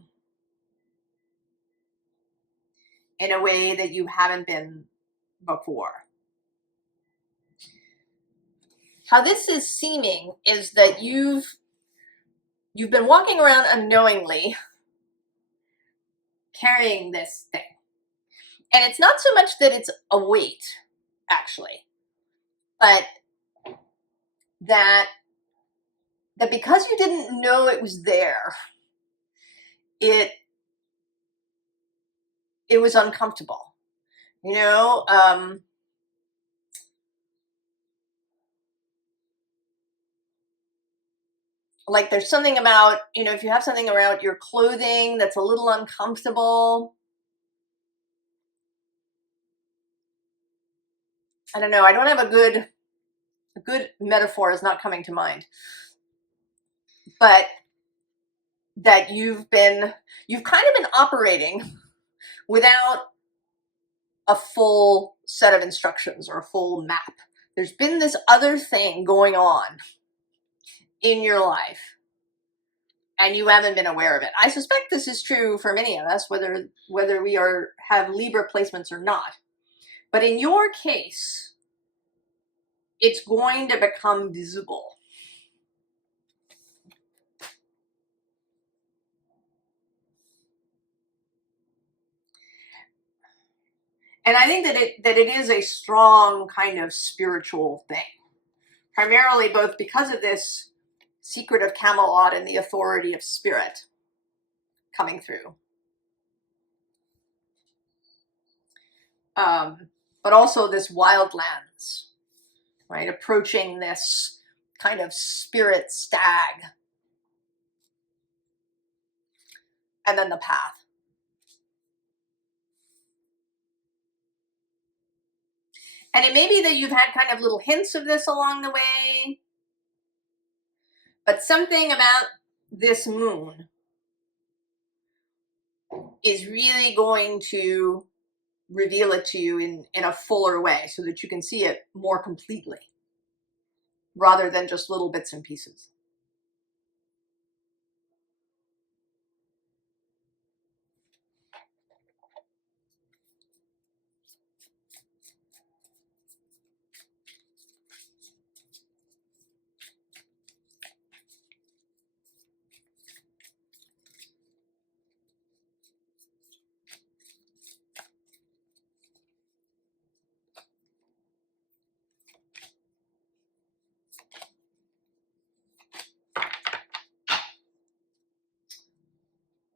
in a way that you haven't been before. How this is seeming is that you've been walking around unknowingly carrying this thing. And it's not so much that it's a weight, actually, but that because you didn't know it was there, it was uncomfortable, you know. Like there's something about, you know, if you have something around your clothing that's a little uncomfortable, I don't know, I don't have a good metaphor is not coming to mind, but that you've kind of been operating without a full set of instructions or a full map. There's been this other thing going on in your life, and you haven't been aware of it. I suspect this is true for many of us, whether we have Libra placements or not. But in your case, it's going to become visible. And I think that it is a strong kind of spiritual thing, primarily both because of this secret of Camelot and the authority of spirit coming through. But also this wildlands, right? Approaching this kind of spirit stag. And then the path. And it may be that you've had kind of little hints of this along the way, but something about this moon is really going to reveal it to you in a fuller way so that you can see it more completely rather than just little bits and pieces.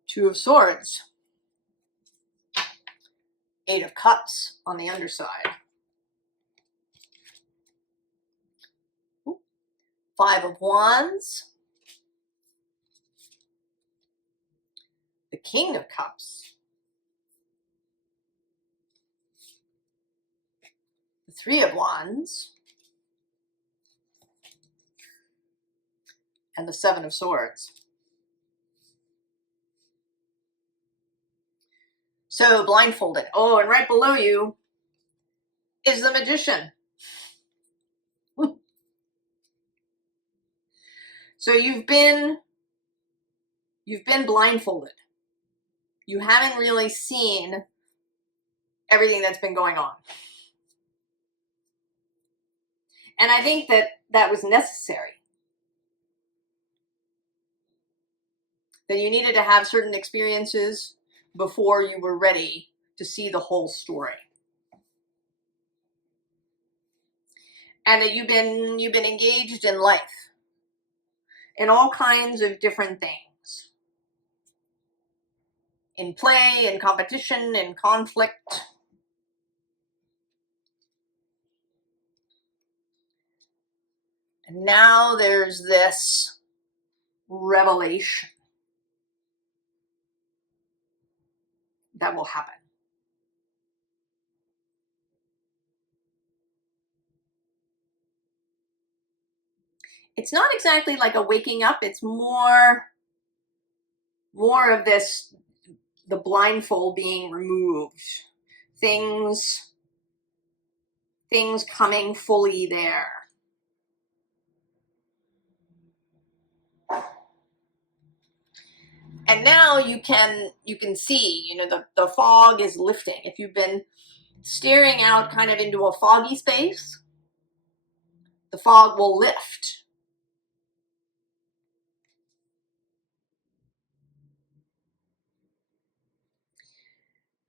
Two of Swords. Eight of Cups on the underside. Five of Wands. The King of Cups. The Three of Wands. And the Seven of Swords. So blindfolded. Oh, and right below you is the Magician. So you've been blindfolded. You haven't really seen everything that's been going on. And I think that was necessary. That you needed to have certain experiences before you were ready to see the whole story. And that you've been engaged in life in all kinds of different things. In play, in competition, in conflict. And now there's this revelation that will happen. It's not exactly like a waking up. It's more of this, the blindfold being removed. Things coming fully there. And now you can see, the fog is lifting. If you've been staring out kind of into a foggy space, the fog will lift.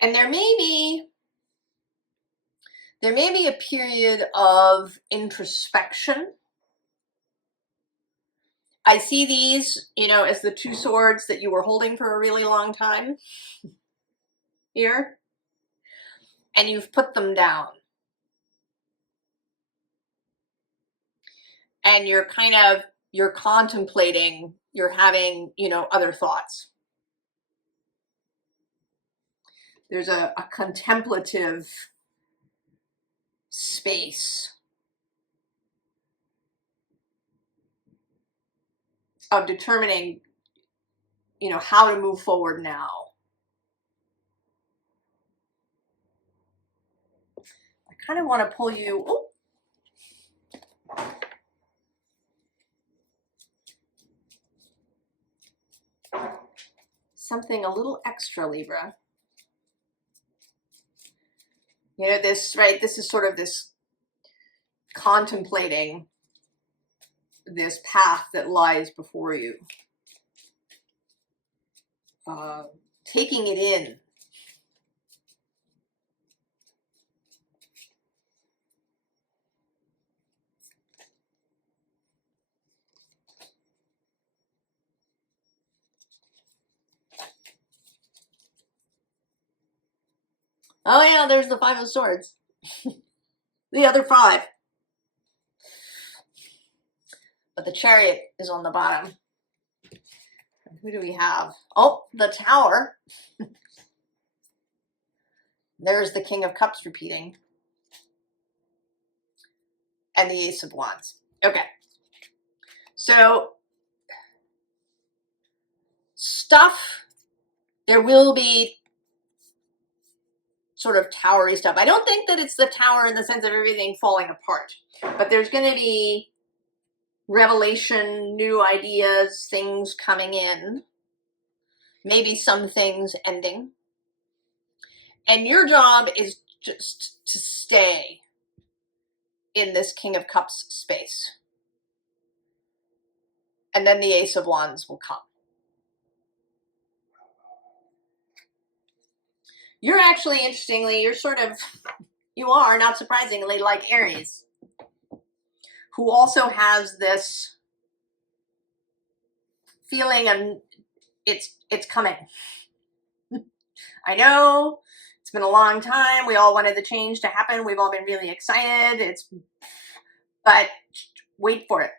And there may be a period of introspection. I see these, as the two swords that you were holding for a really long time here, and you've put them down. And you're contemplating, you're having, other thoughts. There's a contemplative space of determining, how to move forward now. kind of want to pull you, oh, something a little extra, Libra. You know, this, right? This is sort of this contemplating this path that lies before you. Taking it in. Oh yeah, there's the Five of Swords. The other five. But the Chariot is on the bottom. And who do we have? Oh, the Tower. There's the King of Cups repeating. And the Ace of Wands. Okay. So, stuff, there will be sort of towery stuff. I don't think that it's the tower in the sense of everything falling apart. But there's going to be revelation, new ideas, things coming in. Maybe some things ending. And your job is just to stay in this King of Cups space. And then the Ace of Wands will come. You're actually, interestingly, you are, not surprisingly, like Aries, who also has this feeling of it's coming. I know it's been a long time. We all wanted the change to happen. We've all been really excited. But wait for it.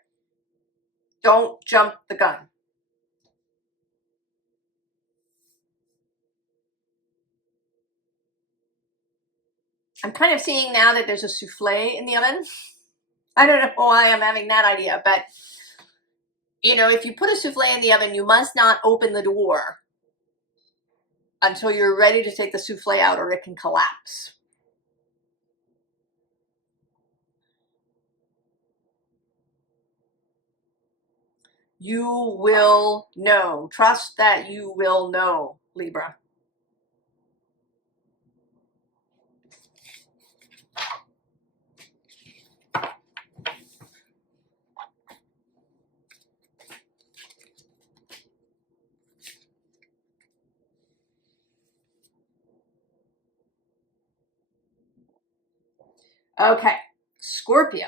Don't jump the gun. I'm kind of seeing now that there's a souffle in the oven. I don't know why I'm having that idea, but you know, if you put a souffle in the oven, you must not open the door until you're ready to take the souffle out or it can collapse. You will know. Trust that you will know, Libra. Okay, Scorpio.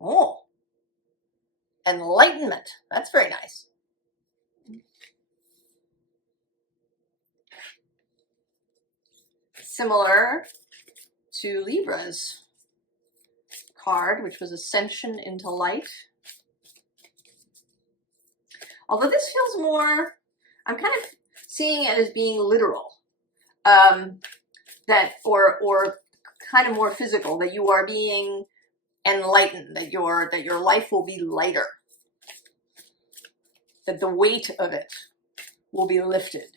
Oh, enlightenment. That's very nice. Similar to Libra's card, which was ascension into light. Although this feels more, I'm kind of seeing it as being literal, that or kind of more physical, that you are being enlightened, that your life will be lighter, that the weight of it will be lifted.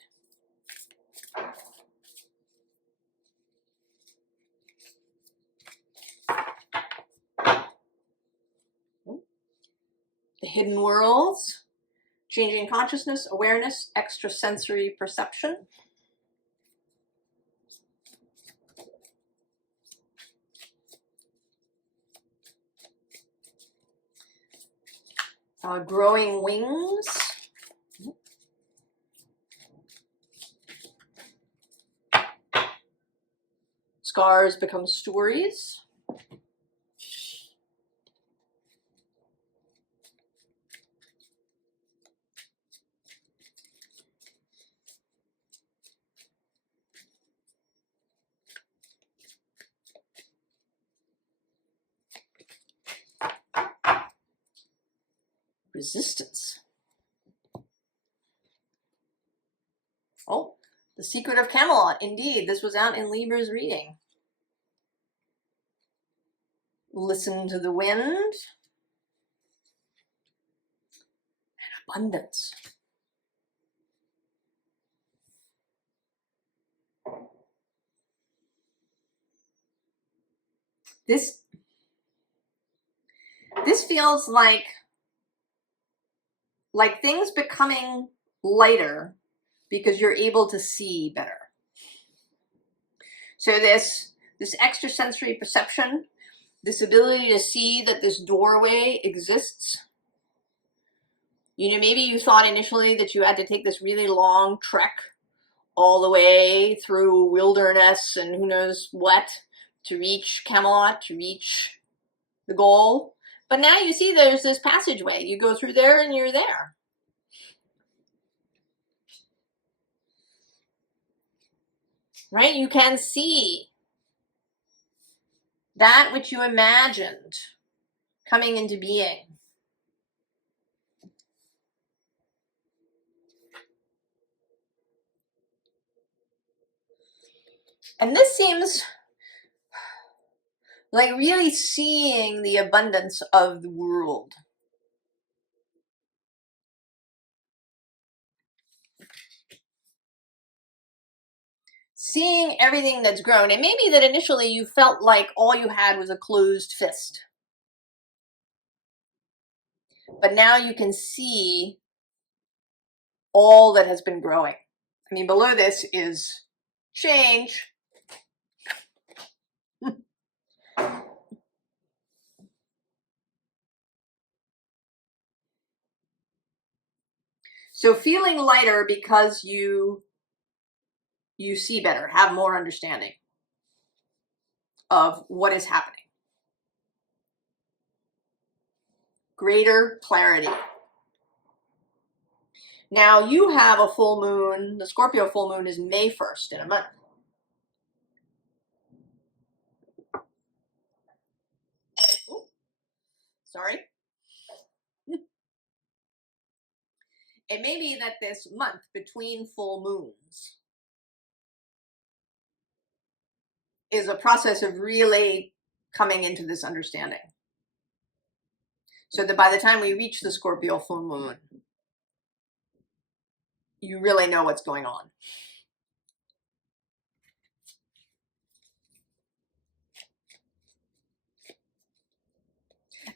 The hidden worlds, changing consciousness, awareness, extrasensory perception. Growing wings. Scars become stories. Resistance. Oh, The Secret of Camelot. Indeed, this was out in Libra's reading. Listen to the wind. And abundance. This feels like things becoming lighter because you're able to see better. So this extrasensory perception, this ability to see that this doorway exists. You know, maybe you thought initially that you had to take this really long trek all the way through wilderness and who knows what to reach Camelot, to reach the goal. But now you see there's this passageway. You go through there and you're there. Right? You can see that which you imagined coming into being. And this seems like really seeing the abundance of the world. Seeing everything that's grown. It may be that initially you felt like all you had was a closed fist. But now you can see all that has been growing. I mean, below this is change. So feeling lighter because you see better, have more understanding of what is happening. Greater clarity. Now you have a full moon. The Scorpio full moon is May 1st in a month. Ooh, sorry. It may be that this month between full moons is a process of really coming into this understanding. So that by the time we reach the Scorpio full moon, you really know what's going on.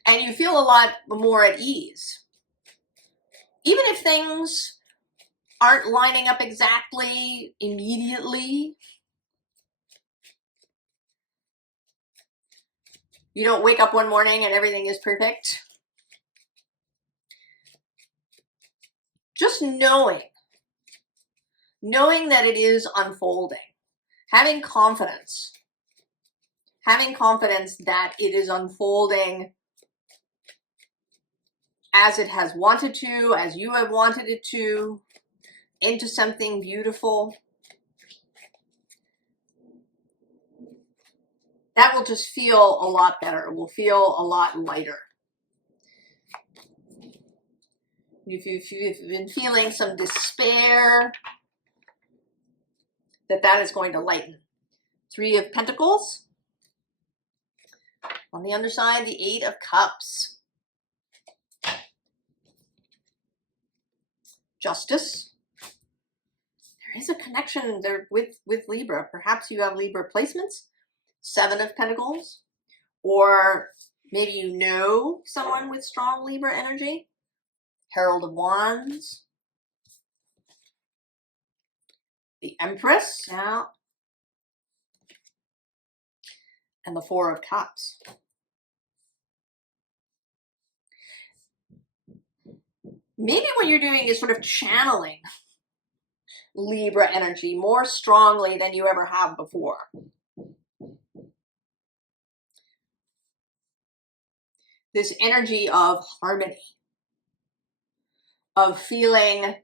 And you feel a lot more at ease. Even if things aren't lining up exactly immediately, you don't wake up one morning and everything is perfect. Just knowing that it is unfolding, having confidence that it is unfolding as it has wanted to, as you have wanted it to, into something beautiful. That will just feel a lot better. It will feel a lot lighter. If you've been feeling some despair, that is going to lighten. 3 of Pentacles. On the underside, the 8 of Cups. Justice. There is a connection there with Libra. Perhaps you have Libra placements. 7 of Pentacles. Or maybe you know someone with strong Libra energy. Herald of Wands. The Empress. Now. And the 4 of Cups. Maybe what you're doing is sort of channeling Libra energy more strongly than you ever have before. This energy of harmony, of feeling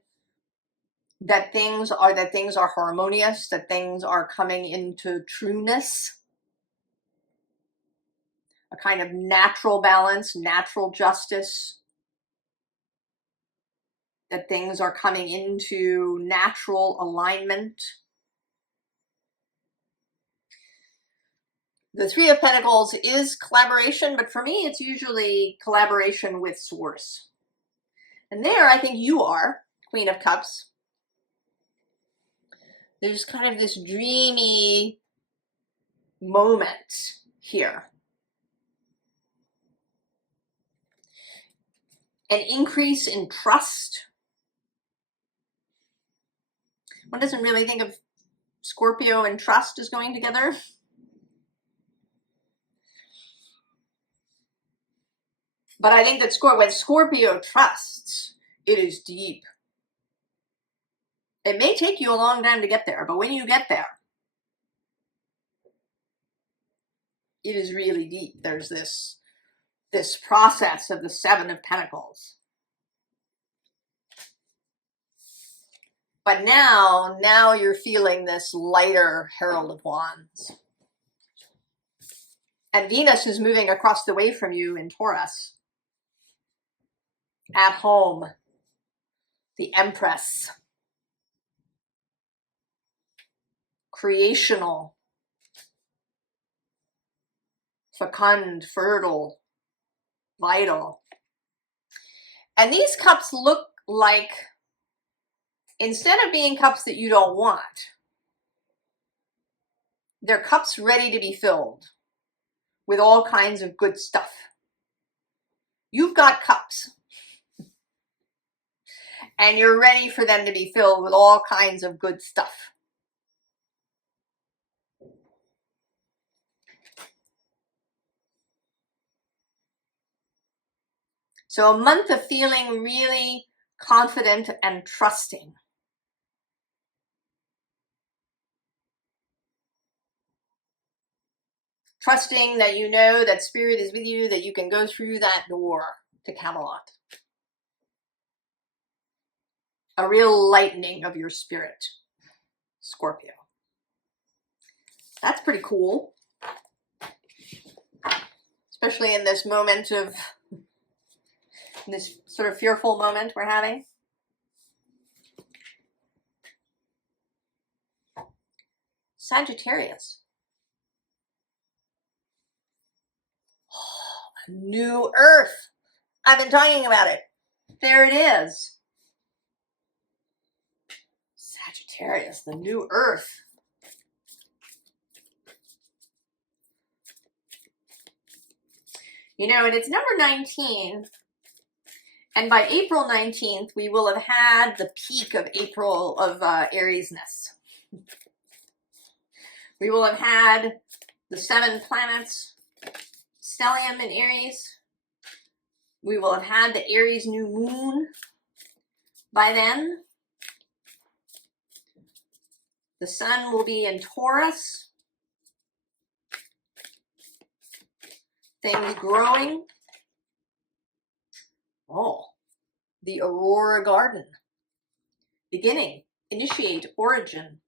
that things are harmonious, that things are coming into trueness, a kind of natural balance, natural justice, that things are coming into natural alignment. The 3 of Pentacles is collaboration, but for me, it's usually collaboration with Source. And there, I think you are, Queen of Cups. There's kind of this dreamy moment here. an increase in trust. One doesn't really think of Scorpio and trust as going together. But I think that when Scorpio trusts, it is deep. It may take you a long time to get there, but when you get there, it is really deep. There's this process of the Seven of Pentacles. But now you're feeling this lighter Herald of Wands. And Venus is moving across the way from you in Taurus. At home. The Empress. Creational. Fecund, fertile, vital. And these cups look like, instead of being cups that you don't want, they're cups ready to be filled with all kinds of good stuff. You've got cups. And you're ready for them to be filled with all kinds of good stuff. So a month of feeling really confident and trusting. Trusting that you know that Spirit is with you, that you can go through that door to Camelot. A real lightening of your spirit, Scorpio. That's pretty cool. Especially in this moment of, in this sort of fearful moment we're having. Sagittarius. Oh, a new earth. I've been talking about it. There it is. Sagittarius, the new earth. You know, and it's number 19. And by April 19th, we will have had the peak of April of Aries-ness. We will have had the 7 planets, stellium in Aries. We will have had the Aries new moon by then. The sun will be in Taurus. Things growing. Oh, the Aurora Garden. Beginning, initiate, origin.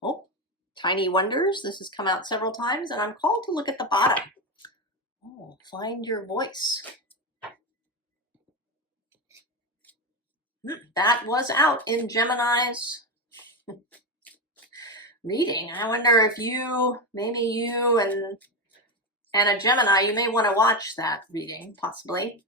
Oh, Tiny Wonders. This has come out several times, and I'm called to look at the bottom. Oh, find your voice. That was out in Gemini's reading. I wonder if you, maybe you and a Gemini, you may want to watch that reading, possibly.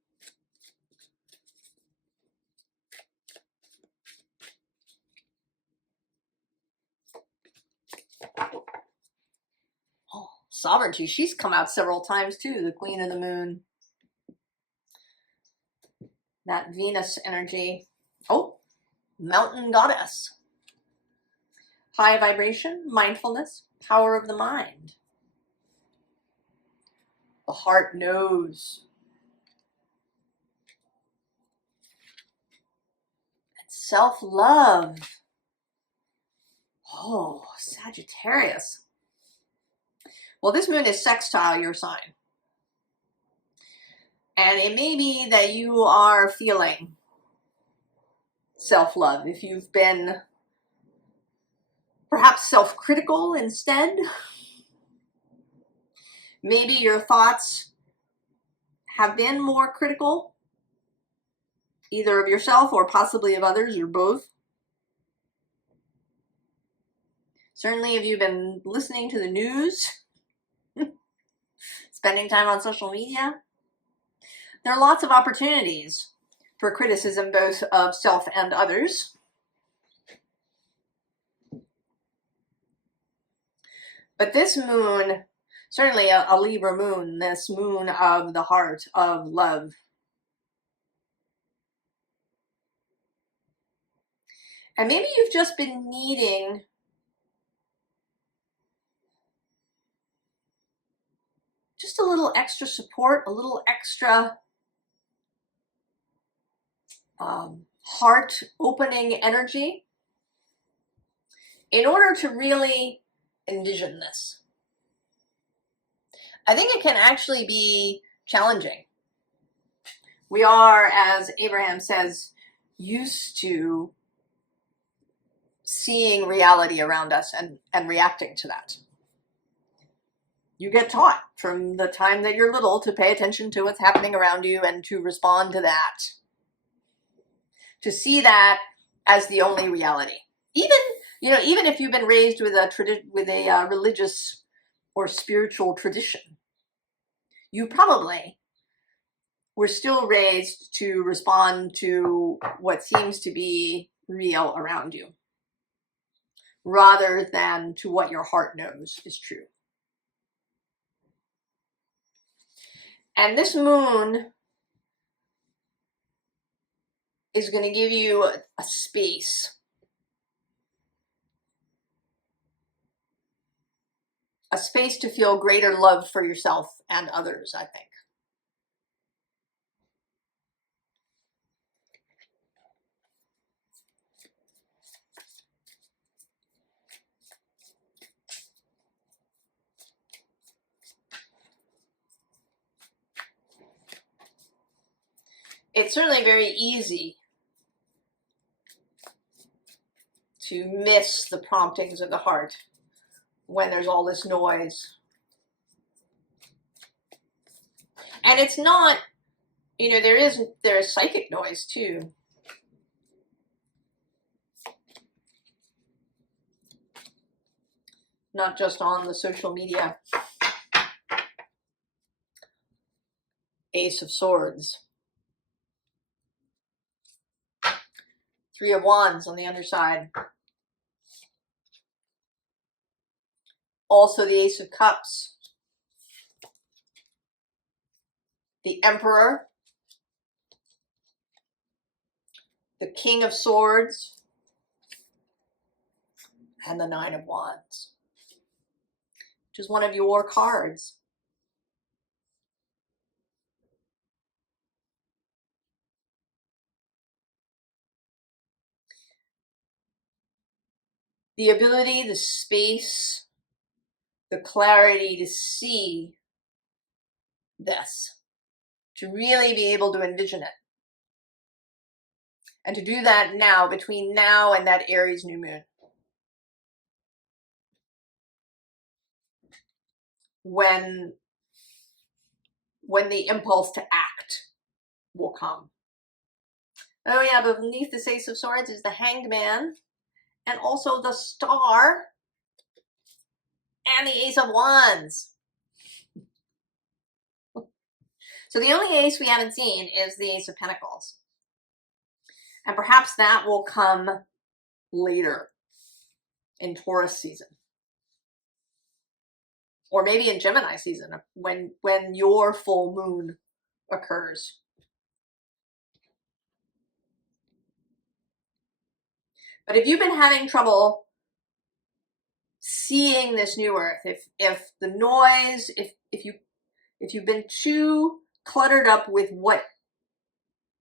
Oh, Sovereignty. She's come out several times too, the Queen of the Moon. That Venus energy. Oh, Mountain Goddess. High vibration, mindfulness, power of the mind. The heart knows. Self-love. Oh, Sagittarius. Well, this moon is sextile your sign. And it may be that you are feeling self-love. If you've been perhaps self-critical instead. Maybe your thoughts have been more critical, either of yourself or possibly of others or both. Certainly, if you've been listening to the news, spending time on social media, There are lots of opportunities for criticism, both of self and others. But this moon, certainly a Libra moon, this moon of the heart, of love, and maybe you've just been needing just a little extra support, a little extra heart opening energy in order to really envision this. I think it can actually be challenging. We are, as Abraham says, used to seeing reality around us and reacting to that. You get taught from the time that you're little to pay attention to what's happening around you and to respond to that. To see that as the only reality. Even if you've been raised with a religious or spiritual tradition, you probably were still raised to respond to what seems to be real around you, rather than to what your heart knows is true. And this moon is going to give you a space. A space to feel greater love for yourself and others, I think. It's certainly very easy to miss the promptings of the heart when there's all this noise. And it's not, there is psychic noise too. Not just on the social media. Ace of Swords. 3 of Wands on the underside. Also the Ace of Cups. The Emperor. The King of Swords. And the 9 of Wands. Which is one of your cards. The ability, the space, the clarity to see this, to really be able to envision it. And to do that now, between now and that Aries new moon. When the impulse to act will come. Oh yeah, but beneath the Ace of Swords is the Hanged Man, and also the Star, and the Ace of Wands. So the only ace we haven't seen is the Ace of Pentacles. And perhaps that will come later in Taurus season. Or maybe in Gemini season, when your full moon occurs. But if you've been having trouble seeing this new earth, if the noise, if you've been too cluttered up with what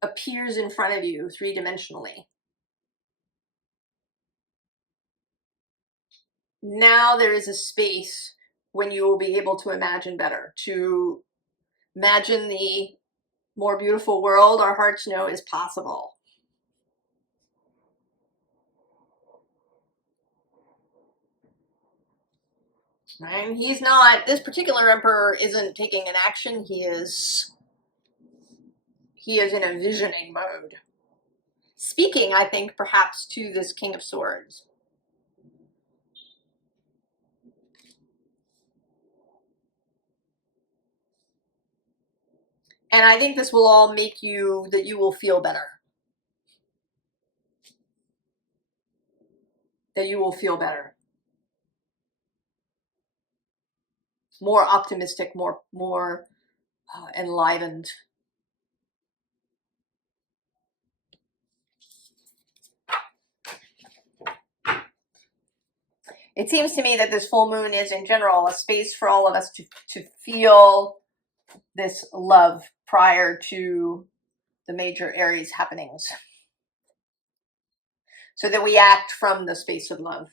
appears in front of you three-dimensionally, now there is a space when you will be able to imagine better, to imagine the more beautiful world our hearts know is possible. Right? He's not, this particular emperor isn't taking an action, he is in a visioning mode. Speaking, I think, perhaps to this King of Swords. And I think this will all make you, that you will feel better. That you will feel better. More optimistic, more enlivened. It seems to me that this full moon is in general a space for all of us to feel this love prior to the major Aries happenings, so that we act from the space of love.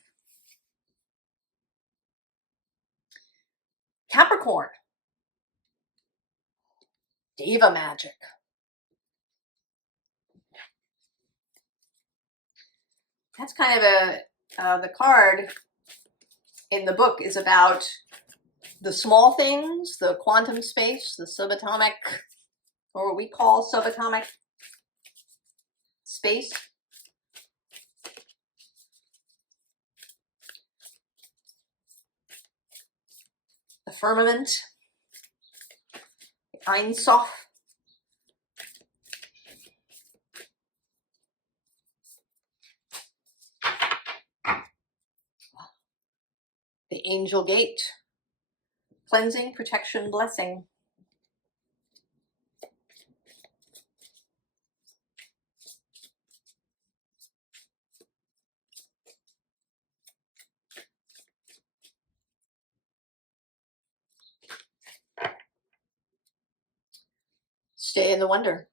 Capricorn, Deva magic. That's kind of the card in the book is about the small things, the quantum space, the subatomic, or what we call subatomic space. The firmament, the Ein Sof. The angel gate, cleansing, protection, blessing. Stay in the wonder.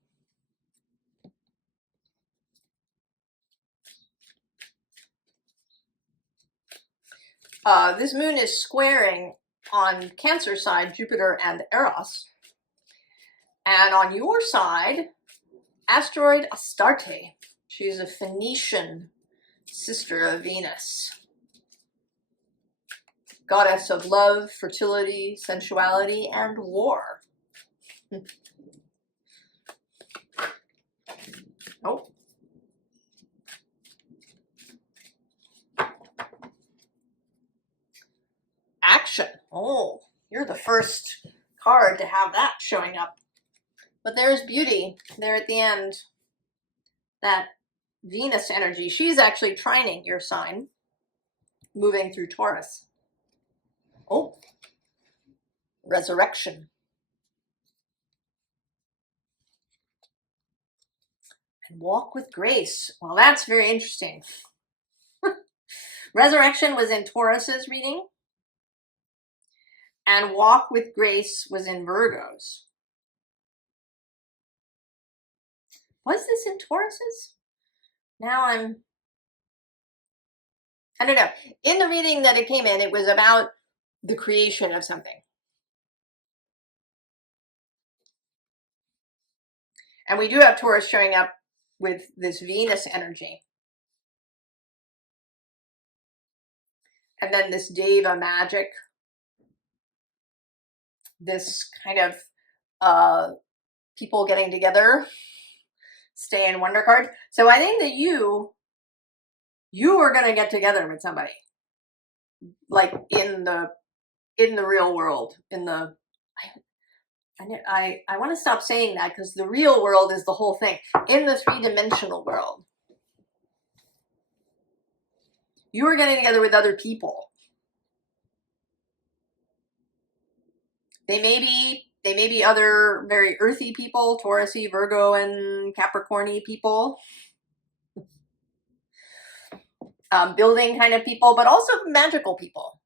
This moon is squaring on Cancer side Jupiter and Eros, and on your side asteroid Astarte. She's a Phoenician sister of Venus, goddess of love, fertility, sensuality, and war. Oh. Action. Oh, you're the first card to have that showing up. But there's beauty there at the end. That Venus energy. She's actually trining your sign, moving through Taurus. Oh, resurrection. And walk with grace. Well, that's very interesting. Resurrection was in Taurus's reading, and walk with grace was in Virgo's. Was this in Taurus's? Now I don't know. In the reading that it came in, it was about the creation of something. And we do have Taurus showing up with this Venus energy. And then this Deva magic. This kind of people getting together. Stay in wonder card. So I think that you are going to get together with somebody. Like in the real world. I want to stop saying that, because the real world is the whole thing. In the three-dimensional world, you are getting together with other people. They may be other very earthy people, Taurusy, Virgo, and Capricorny people. Building kind of people, but also magical people.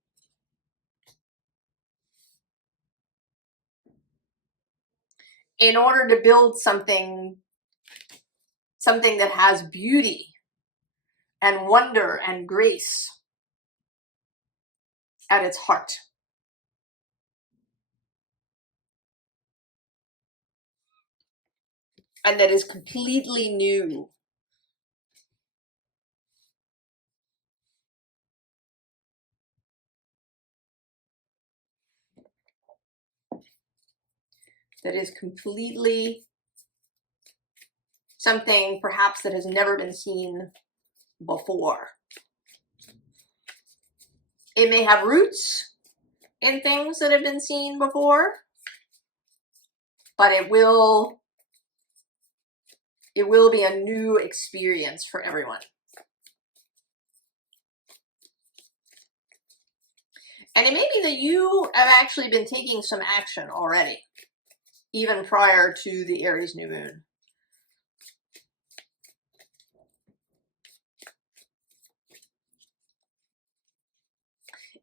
In order to build something that has beauty and wonder and grace at its heart. And that is completely new. That is completely something perhaps that has never been seen before. It may have roots in things that have been seen before, but it will be a new experience for everyone. And it may be that you have actually been taking some action already, even prior to the Aries new moon.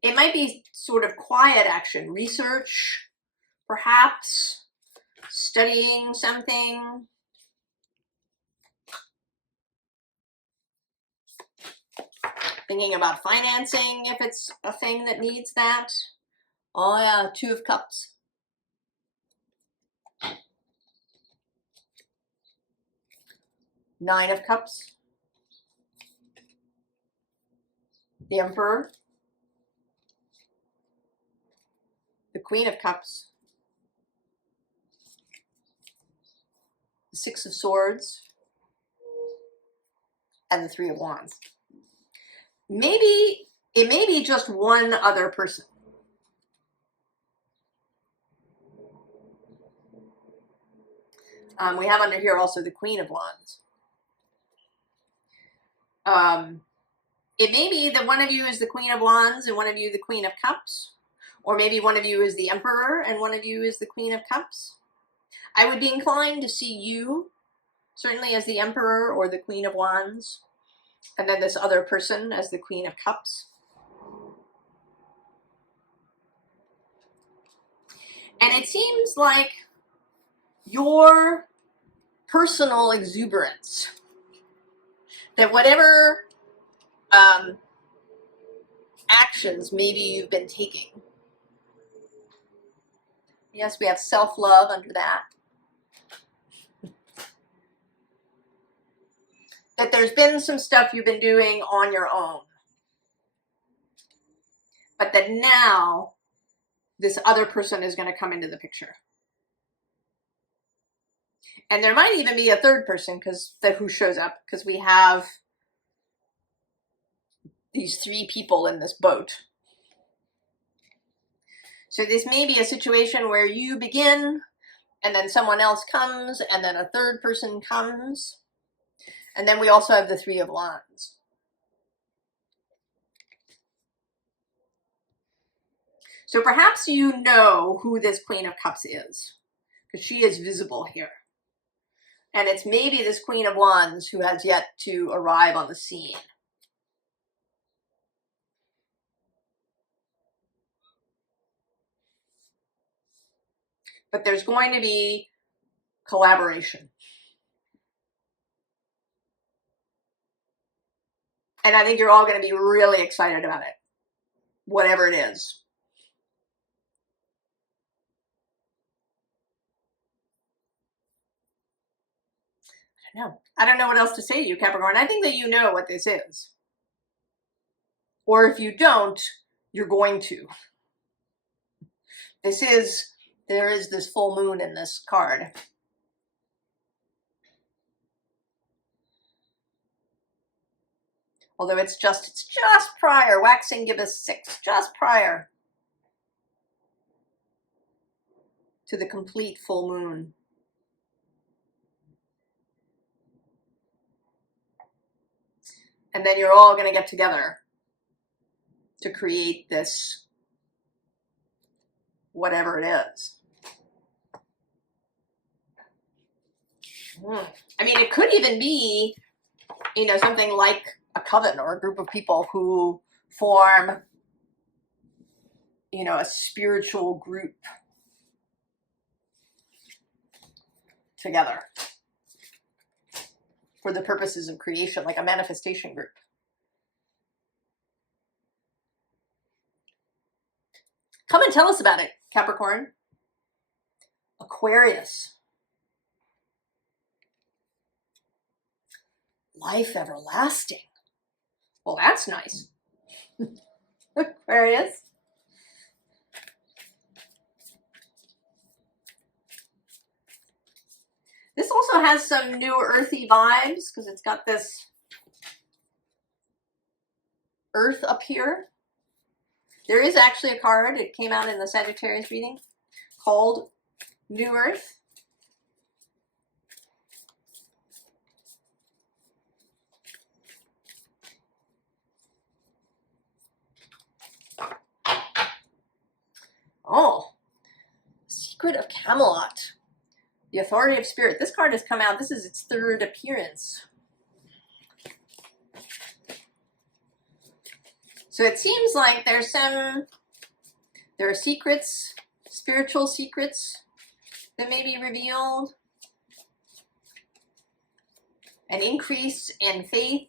It might be sort of quiet action, research, perhaps, studying something. Thinking about financing if it's a thing that needs that. Oh yeah, 2 of Cups. Nine of Cups. The Emperor. The Queen of Cups. The 6 of Swords. And the 3 of Wands. Maybe it may be just one other person. We have under here also the Queen of Wands. It may be that one of you is the Queen of Wands and one of you the Queen of Cups. Or maybe one of you is the Emperor and one of you is the Queen of Cups. I would be inclined to see you, certainly as the Emperor or the Queen of Wands, and then this other person as the Queen of Cups. And it seems like your personal exuberance, that whatever actions maybe you've been taking. Yes, we have self-love under that. That there's been some stuff you've been doing on your own. But that now this other person is going to come into the picture. And there might even be a third person who shows up, because we have these 3 people in this boat. So this may be a situation where you begin, and then someone else comes, and then a third person comes. And then we also have the 3 of Wands. So perhaps you know who this Queen of Cups is, because she is visible here. And it's maybe this Queen of Wands who has yet to arrive on the scene. But there's going to be collaboration. And I think you're all going to be really excited about it, whatever it is. I don't know what else to say to you, Capricorn. I think that you know what this is. Or if you don't, you're going to. There is this full moon in this card. Although it's just prior, waxing gibbous 6, just prior to the complete full moon. And then you're all going to get together to create this, whatever it is. I mean, it could even be, something like a coven or a group of people who form, a spiritual group together for the purposes of creation, like a manifestation group. Come and tell us about it, Capricorn. Aquarius. Life everlasting. Well, that's nice. Aquarius. This also has some new earthy vibes because it's got this earth up here. There is actually a card, it came out in the Sagittarius reading, called New Earth. Camelot, the authority of spirit. This card has come out. This is its third appearance. So it seems like there are secrets, spiritual secrets that may be revealed. An increase in faith.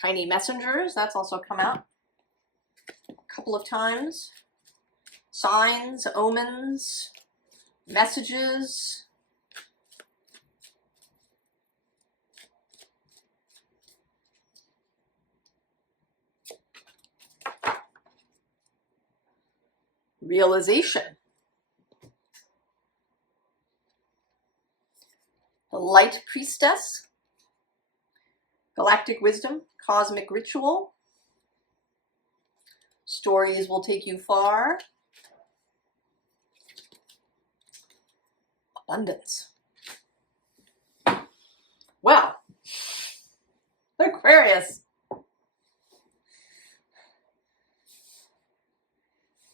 Tiny messengers, that's also come out a couple of times. Signs, omens, messages. Realization. The light priestess. Galactic wisdom. Cosmic ritual. Stories will take you far. Abundance. Well, Aquarius.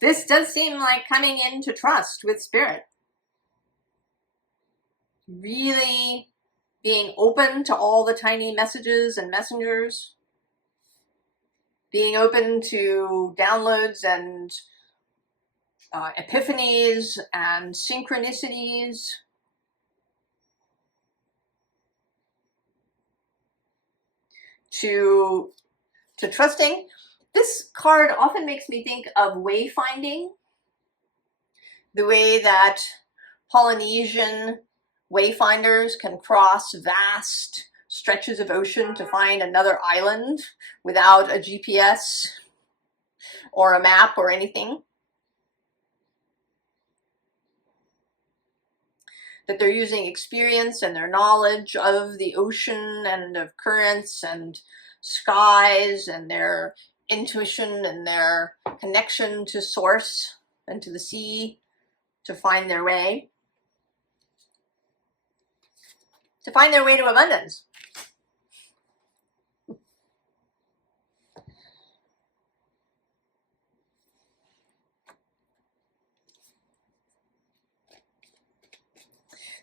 This does seem like coming into trust with spirit. Really being open to all the tiny messages and messengers. Being open to downloads and epiphanies and synchronicities. To trusting. This card often makes me think of wayfinding. The way that Polynesian wayfinders can cross vast stretches of ocean to find another island without a GPS or a map or anything. That they're using experience and their knowledge of the ocean and of currents and skies and their intuition and their connection to source and to the sea to find their way. To find their way to abundance.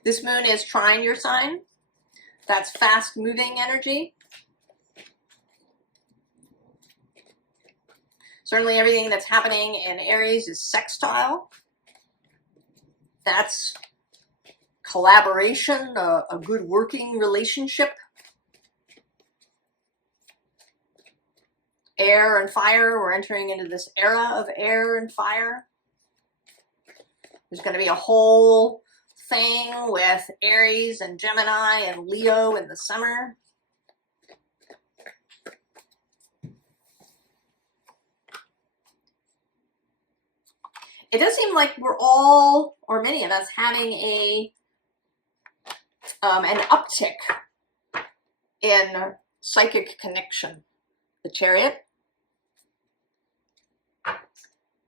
This moon is trine your sign. That's fast moving energy. Certainly everything that's happening in Aries is sextile. That's collaboration, a good working relationship. Air and fire, we're entering into this era of air and fire. There's going to be a whole thing with Aries and Gemini and Leo in the summer. It does seem like we're all, or many of us, having an uptick in psychic connection. The Chariot.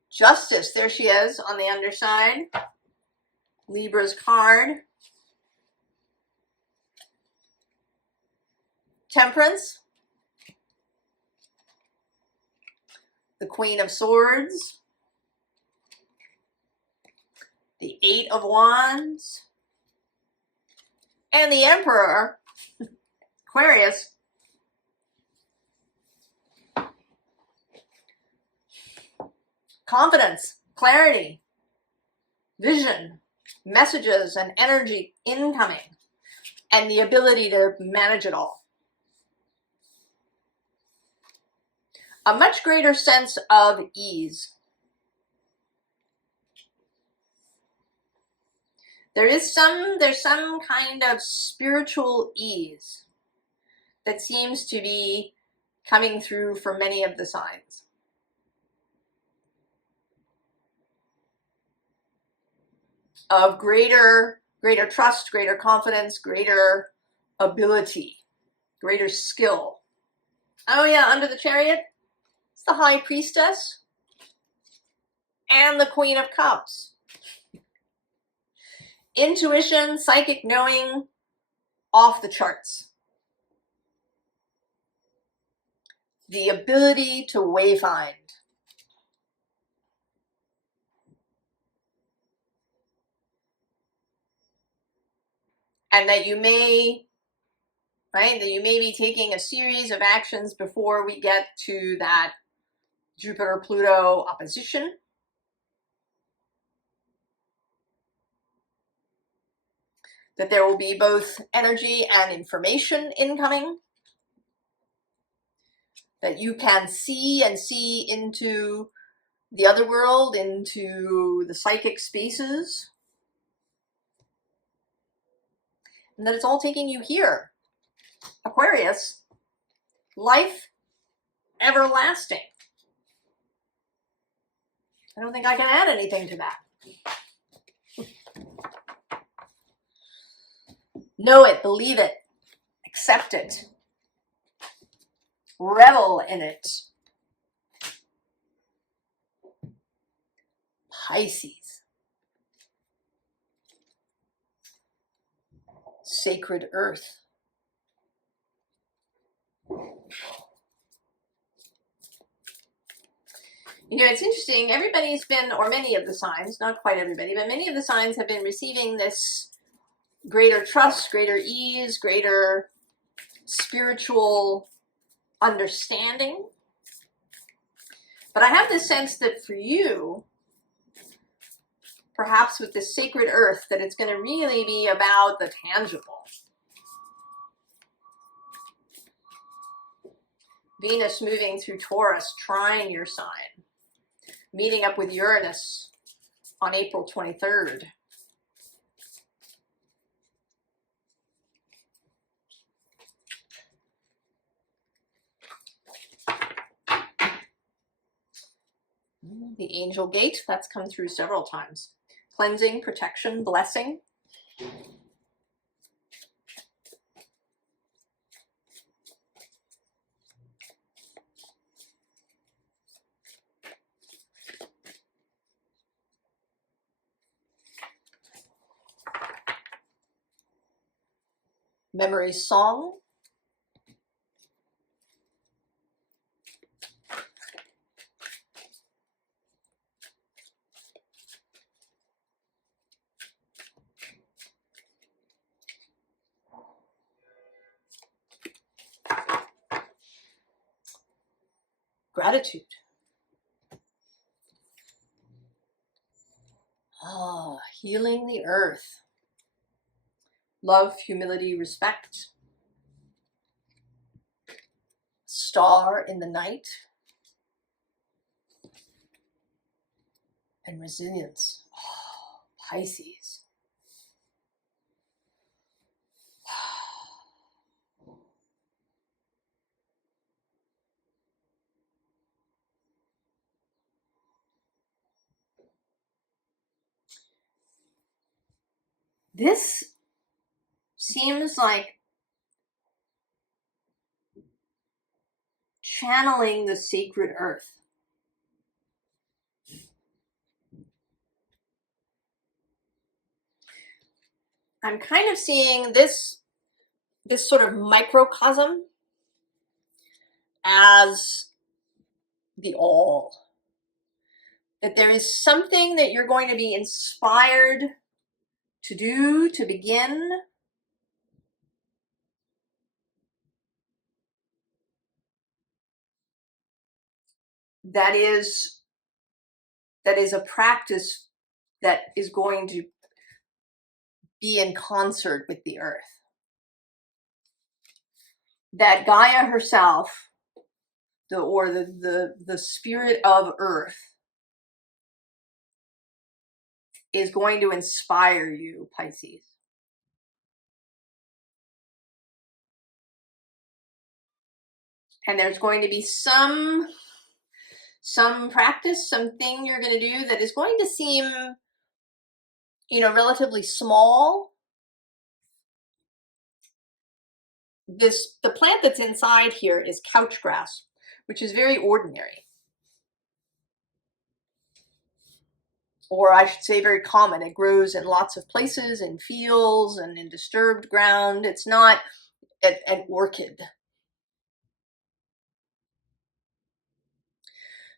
Justice, there she is on the underside. Libra's card. Temperance. The Queen of Swords. The Eight of Wands. And the Emperor, Aquarius. Confidence, clarity, vision, messages and energy incoming, and the ability to manage it all. A much greater sense of ease. There's some kind of spiritual ease that seems to be coming through for many of the signs. Of greater trust, greater confidence, greater ability, greater skill. Oh yeah, under the Chariot, it's the High Priestess and the Queen of Cups. Intuition, psychic knowing, off the charts. the ability to wayfind. And that you may, right, that you may be taking a series of actions before we get to that Jupiter-Pluto opposition. That there will be both energy and information incoming. That you can see and see into the other world, into the psychic spaces. And that it's all taking you here. Aquarius, life everlasting. I don't think I can add anything to that. Know it, believe it, accept it, revel in it. Pisces, sacred earth. You know, it's interesting, everybody's been, or many of the signs, not quite everybody, but many of the signs have been receiving this greater trust, greater ease, greater spiritual understanding. But I have this sense that for you, perhaps with this sacred earth, that it's going to really be about the tangible. Venus moving through Taurus, trying your sign. Meeting up with Uranus on April 23rd. The angel gate, that's come through several times. Cleansing, protection, blessing. Memory song. Gratitude. Healing the earth. Love, humility, respect. Star in the night. And resilience. Pisces. This seems like channeling the sacred earth. I'm kind of seeing this sort of microcosm as the all. That there is something that you're going to be inspired to do, to begin. That is a practice that is going to be in concert with the earth. That Gaia herself, the spirit of earth, is going to inspire you, Pisces. And there's going to be some practice, something you're going to do that is going to seem, you know, relatively small. The plant that's inside here is couch grass, which is very ordinary. Or I should say very common. It grows in lots of places, in fields and in disturbed ground. It's not an orchid.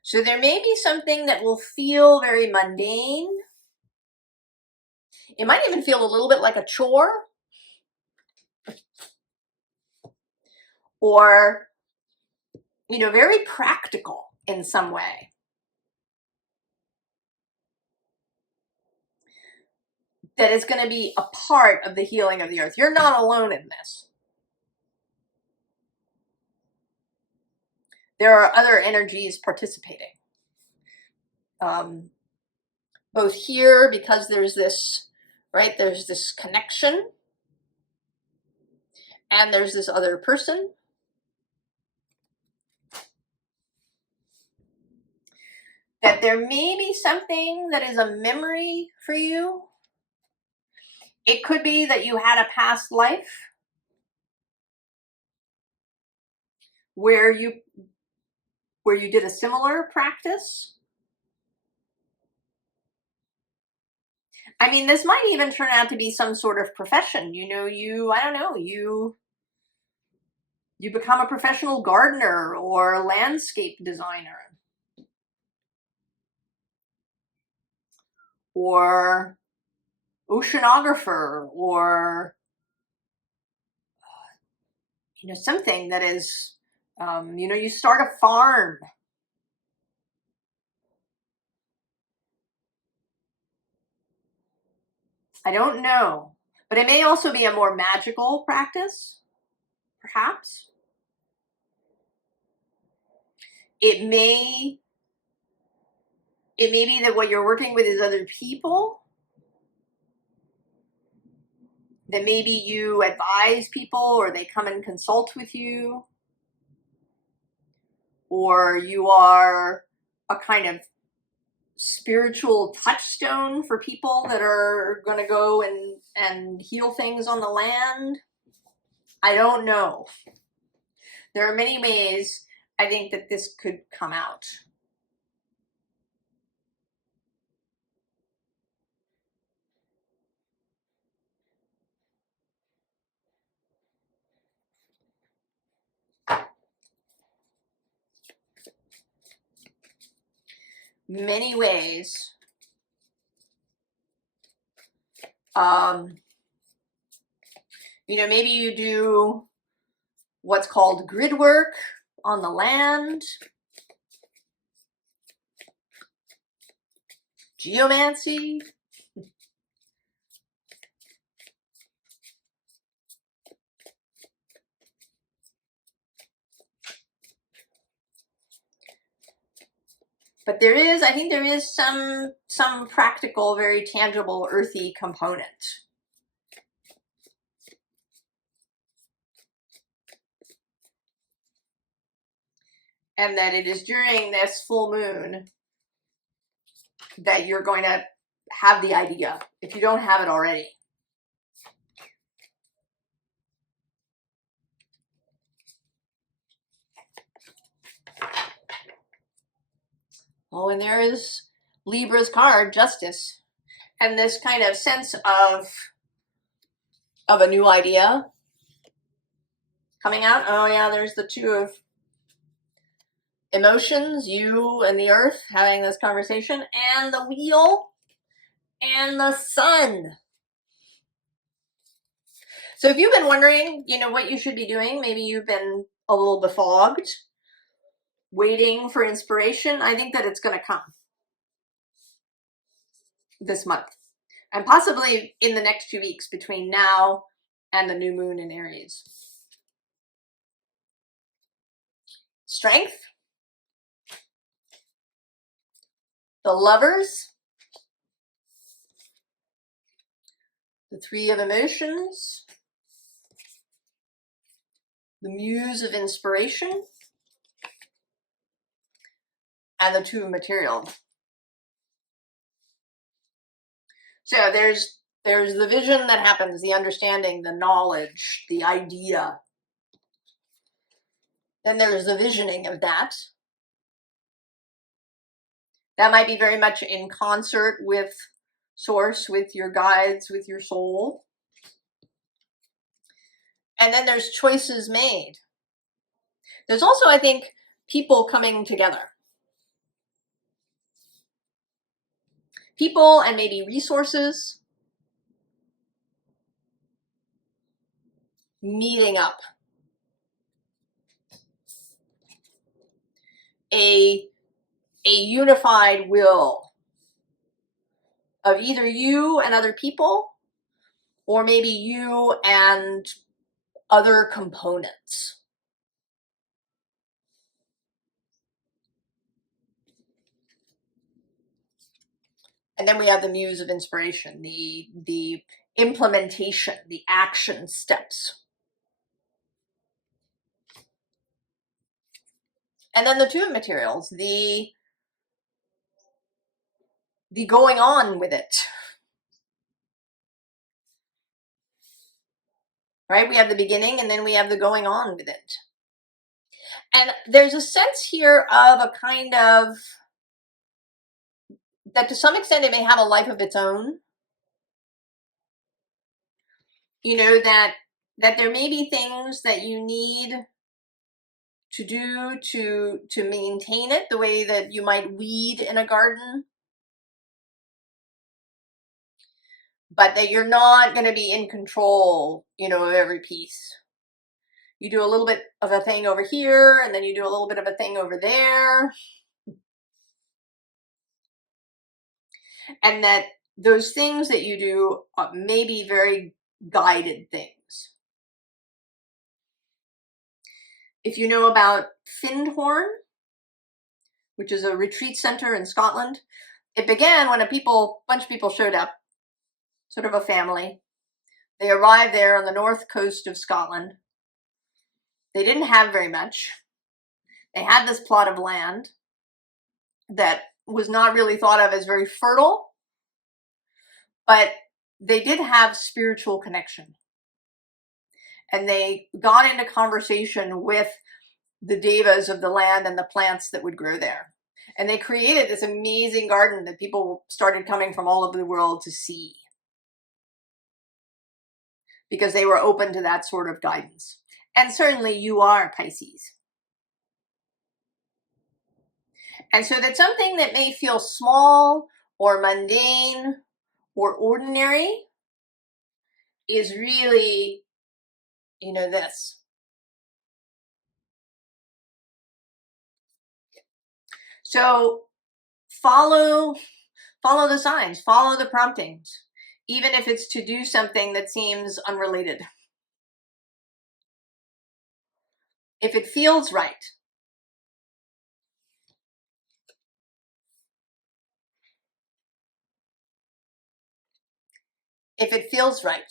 So there may be something that will feel very mundane. It might even feel a little bit like a chore. Or, you know, very practical in some way. That is going to be a part of the healing of the earth. You're not alone in this. There are other energies participating. Both here, because there's this, right, there's this connection, and there's this other person. That there may be something that is a memory for you. It could be that you had a past life where you did a similar practice. I mean, this might even turn out to be some sort of profession. You know, I don't know, you become a professional gardener or a landscape designer. Or oceanographer, or, you know, something that is, you know, you start a farm. I don't know, but it may also be a more magical practice, perhaps. It may be that what you're working with is other people, that maybe you advise people or they come and consult with you, or you are a kind of spiritual touchstone for people that are going to go and heal things on the land. I don't know. There are many ways I think that this could come out. Many ways. You know, maybe you do what's called grid work on the land, geomancy. But there is, I think there is some practical, very tangible, earthy component. And that it is during this full moon that you're going to have the idea, if you don't have it already. Oh, and there is Libra's card, Justice. And this kind of sense of a new idea coming out. Oh yeah, there's the two of emotions, you and the earth having this conversation, and the wheel and the sun. So if you've been wondering, you know, what you should be doing, maybe you've been a little befogged, waiting for inspiration, I think that it's going to come this month. And possibly in the next 2 weeks between now and the new moon in Aries. Strength. The Lovers. The Three of Emotions. The Muse of Inspiration. And the Two of Material. So there's the vision that happens, the understanding, the knowledge, the idea. Then there's the visioning of that. That might be very much in concert with Source, with your guides, with your soul. And then there's choices made. There's also, I think, people coming together. People and maybe resources meeting up. A unified will of either you and other people, or maybe you and other components. And then we have the muse of inspiration, the implementation, the action steps. And then the two materials, the going on with it. Right? We have the beginning and then we have the going on with it. And there's a sense here of a kind of, that to some extent it may have a life of its own. You know, that there may be things that you need to do to maintain it, the way that you might weed in a garden, but that you're not going to be in control, you know, of every piece. You do a little bit of a thing over here, and then you do a little bit of a thing over there. And that those things that you do may be very guided things. If you know about Findhorn, which is a retreat center in Scotland, it began when a bunch of people showed up, sort of a family. They arrived there on the north coast of Scotland. They didn't have very much. They had this plot of land that was not really thought of as very fertile, but they did have spiritual connection. And they got into conversation with the devas of the land and the plants that would grow there. And they created this amazing garden that people started coming from all over the world to see, because they were open to that sort of guidance. And certainly you are, Pisces. And so that something that may feel small or mundane or ordinary is really, you know, this. So follow the signs, follow the promptings, even if it's to do something that seems unrelated. If it feels right. If it feels right.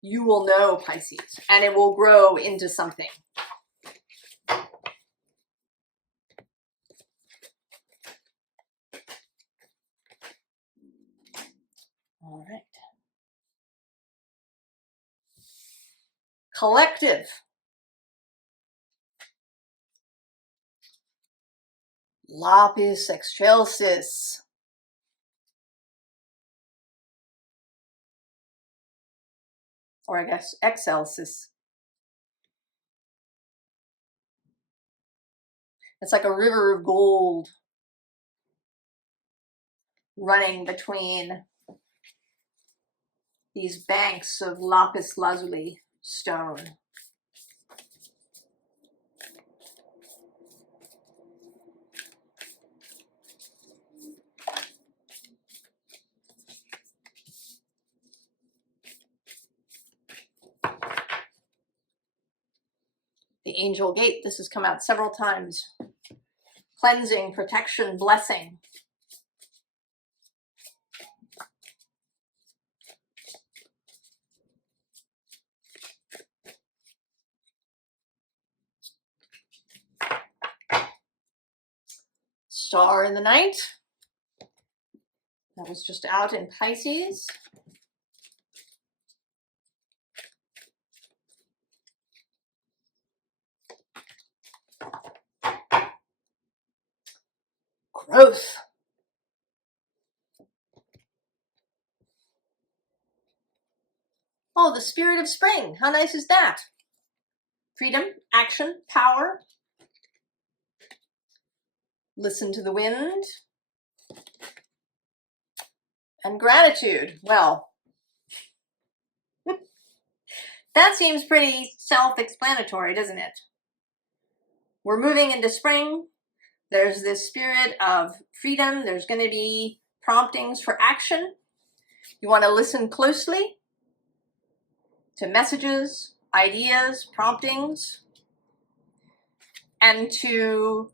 You will know, Pisces, and it will grow into something. All right. Collective. Lapis excelsis. Or I guess excelsis. It's like a river of gold running between these banks of lapis lazuli stone. The angel gate, this has come out several times. Cleansing, protection, blessing. Star in the night. That was just out in Pisces. Growth. Oh, the spirit of spring. How nice is that? Freedom, action, power. Listen to the wind. And gratitude. Well, that seems pretty self-explanatory, doesn't it? We're moving into spring. There's this spirit of freedom. There's going to be promptings for action. You want to listen closely to messages, ideas, promptings, and to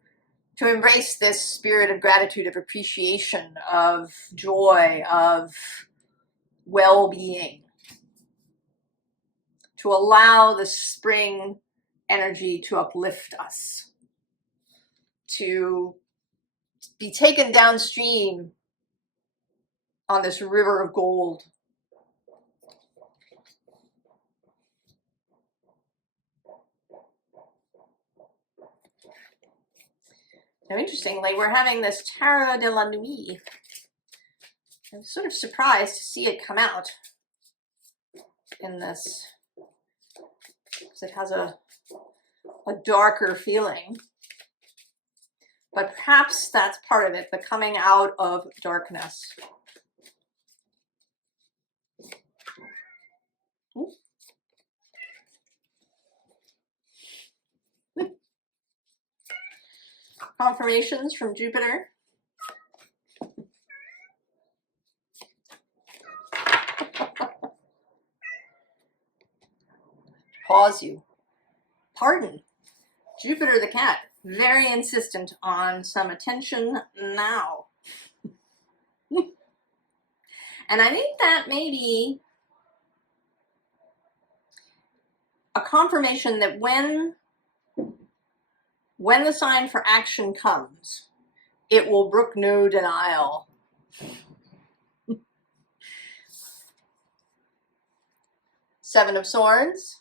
embrace this spirit of gratitude, of appreciation, of joy, of well-being. To allow the spring energy to uplift us, to be taken downstream on this river of gold. Now, interestingly, we're having this Tarot de la Nuit. I'm sort of surprised to see it come out in this, because it has a darker feeling. But perhaps that's part of it, the coming out of darkness. Confirmations from Jupiter. Pause you. Pardon. Jupiter the cat, very insistent on some attention now. And I think that may be a confirmation that when the sign for action comes, it will brook no denial. Seven of Swords,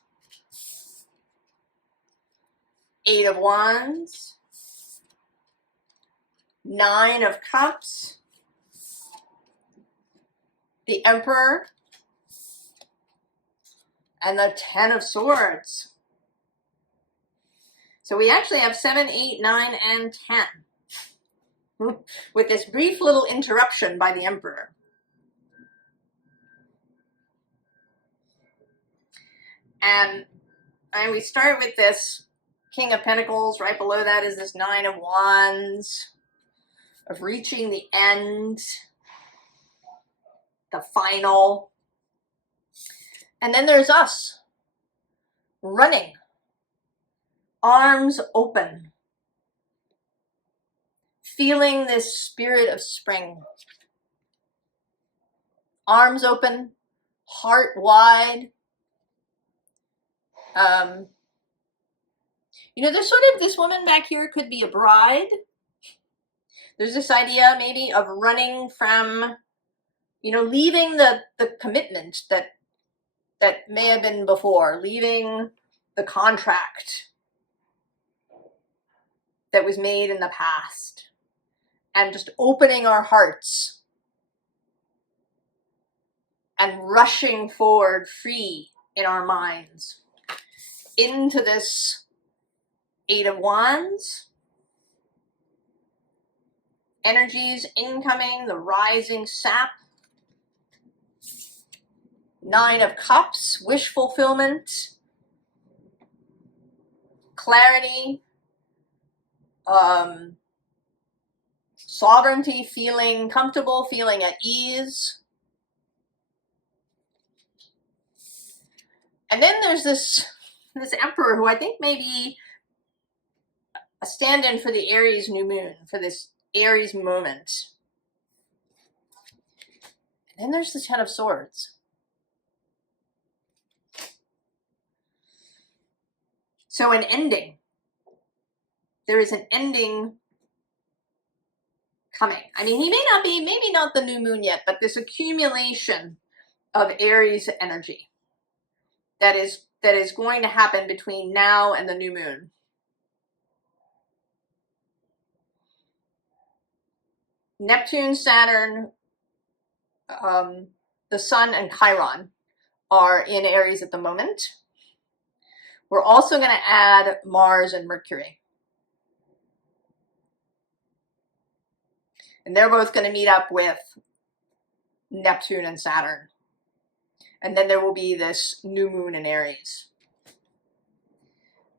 Eight of Wands, Nine of Cups, the Emperor, and the Ten of Swords. So we actually have 7, 8, 9, and 10 with this brief little interruption by the Emperor. And we start with this King of Pentacles. Right below that is this Nine of Wands, of reaching the end, the final. And then there's us, running, arms open, feeling this spirit of spring. Arms open, heart wide. You know, there's sort of this woman back here could be a bride. There's this idea maybe of running from, you know, leaving the commitment that may have been before, leaving the contract that was made in the past, and just opening our hearts and rushing forward free in our minds into this Eight of Wands. Energies incoming, the rising sap. Nine of Cups, wish fulfillment, clarity, sovereignty, feeling comfortable, feeling at ease. And then there's this Emperor who I think may be a stand-in for the Aries new moon, for this Aries moment. And then there's the Ten of Swords. So an ending. There is an ending coming. I mean, he may not be, maybe not the new moon yet, but this accumulation of Aries energy that is going to happen between now and the new moon. Neptune, Saturn, the Sun, and Chiron are in Aries at the moment. We're also going to add Mars and Mercury. And they're both going to meet up with Neptune and Saturn. And then there will be this new moon in Aries.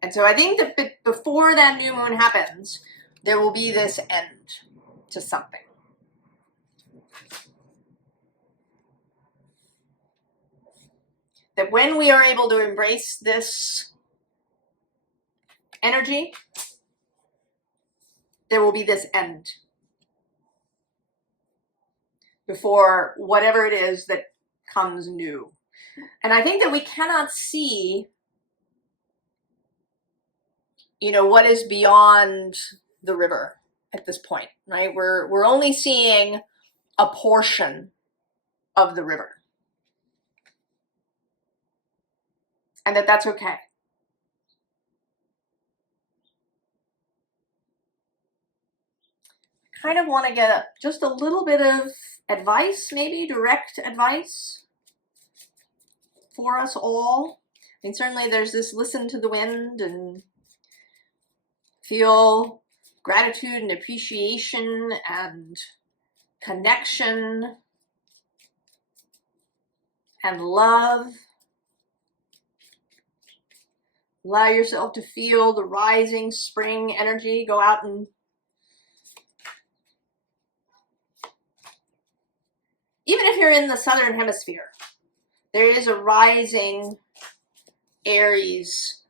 And so I think that before that new moon happens, there will be this end to something. That when we are able to embrace this energy, there will be this end before whatever it is that comes new. And I think that we cannot see, you know, what is beyond the river at this point, right? We're only seeing a portion of the river. And that's okay. I kind of want to get just a little bit of advice, maybe direct advice for us all. I mean, certainly there's this listen to the wind and feel gratitude and appreciation and connection and love. Allow yourself to feel the rising spring energy. Go out and even if you're in the southern hemisphere, there is a rising Aries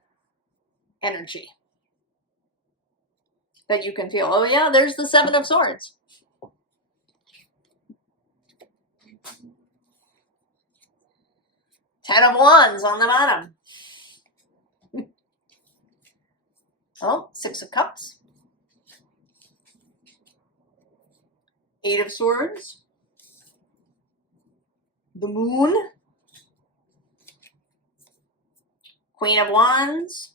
energy that you can feel. Oh yeah, there's the Seven of Swords. Ten of Wands on the bottom. Oh, Six of Cups. Eight of Swords. The Moon. Queen of Wands.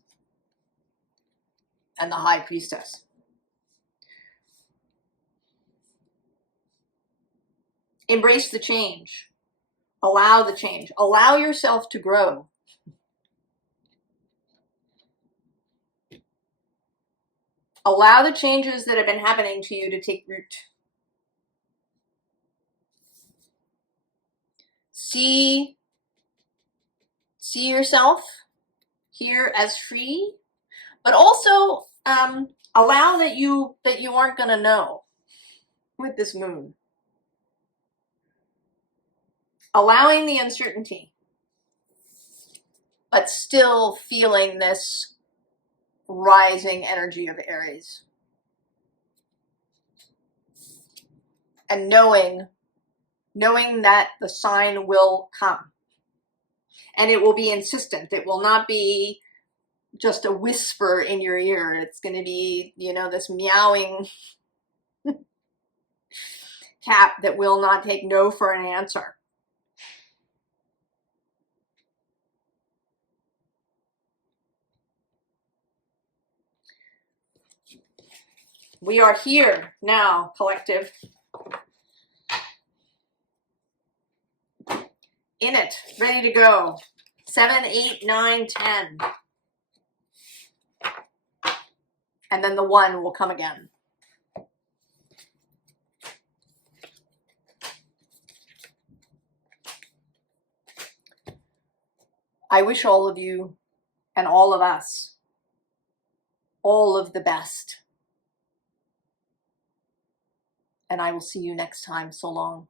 And the High Priestess. Embrace the change. Allow the change. Allow yourself to grow. Allow the changes that have been happening to you to take root. See yourself here as free, but also allow that you aren't going to know with this moon. Allowing the uncertainty, but still feeling this rising energy of Aries. And knowing that the sign will come. And it will be insistent. It will not be just a whisper in your ear. It's going to be, you know, this meowing cat that will not take no for an answer. We are here now, collective. In it, ready to go. 7, 8, 9, 10. And then the 1 will come again. I wish all of you and all of us all of the best. And I will see you next time. So long.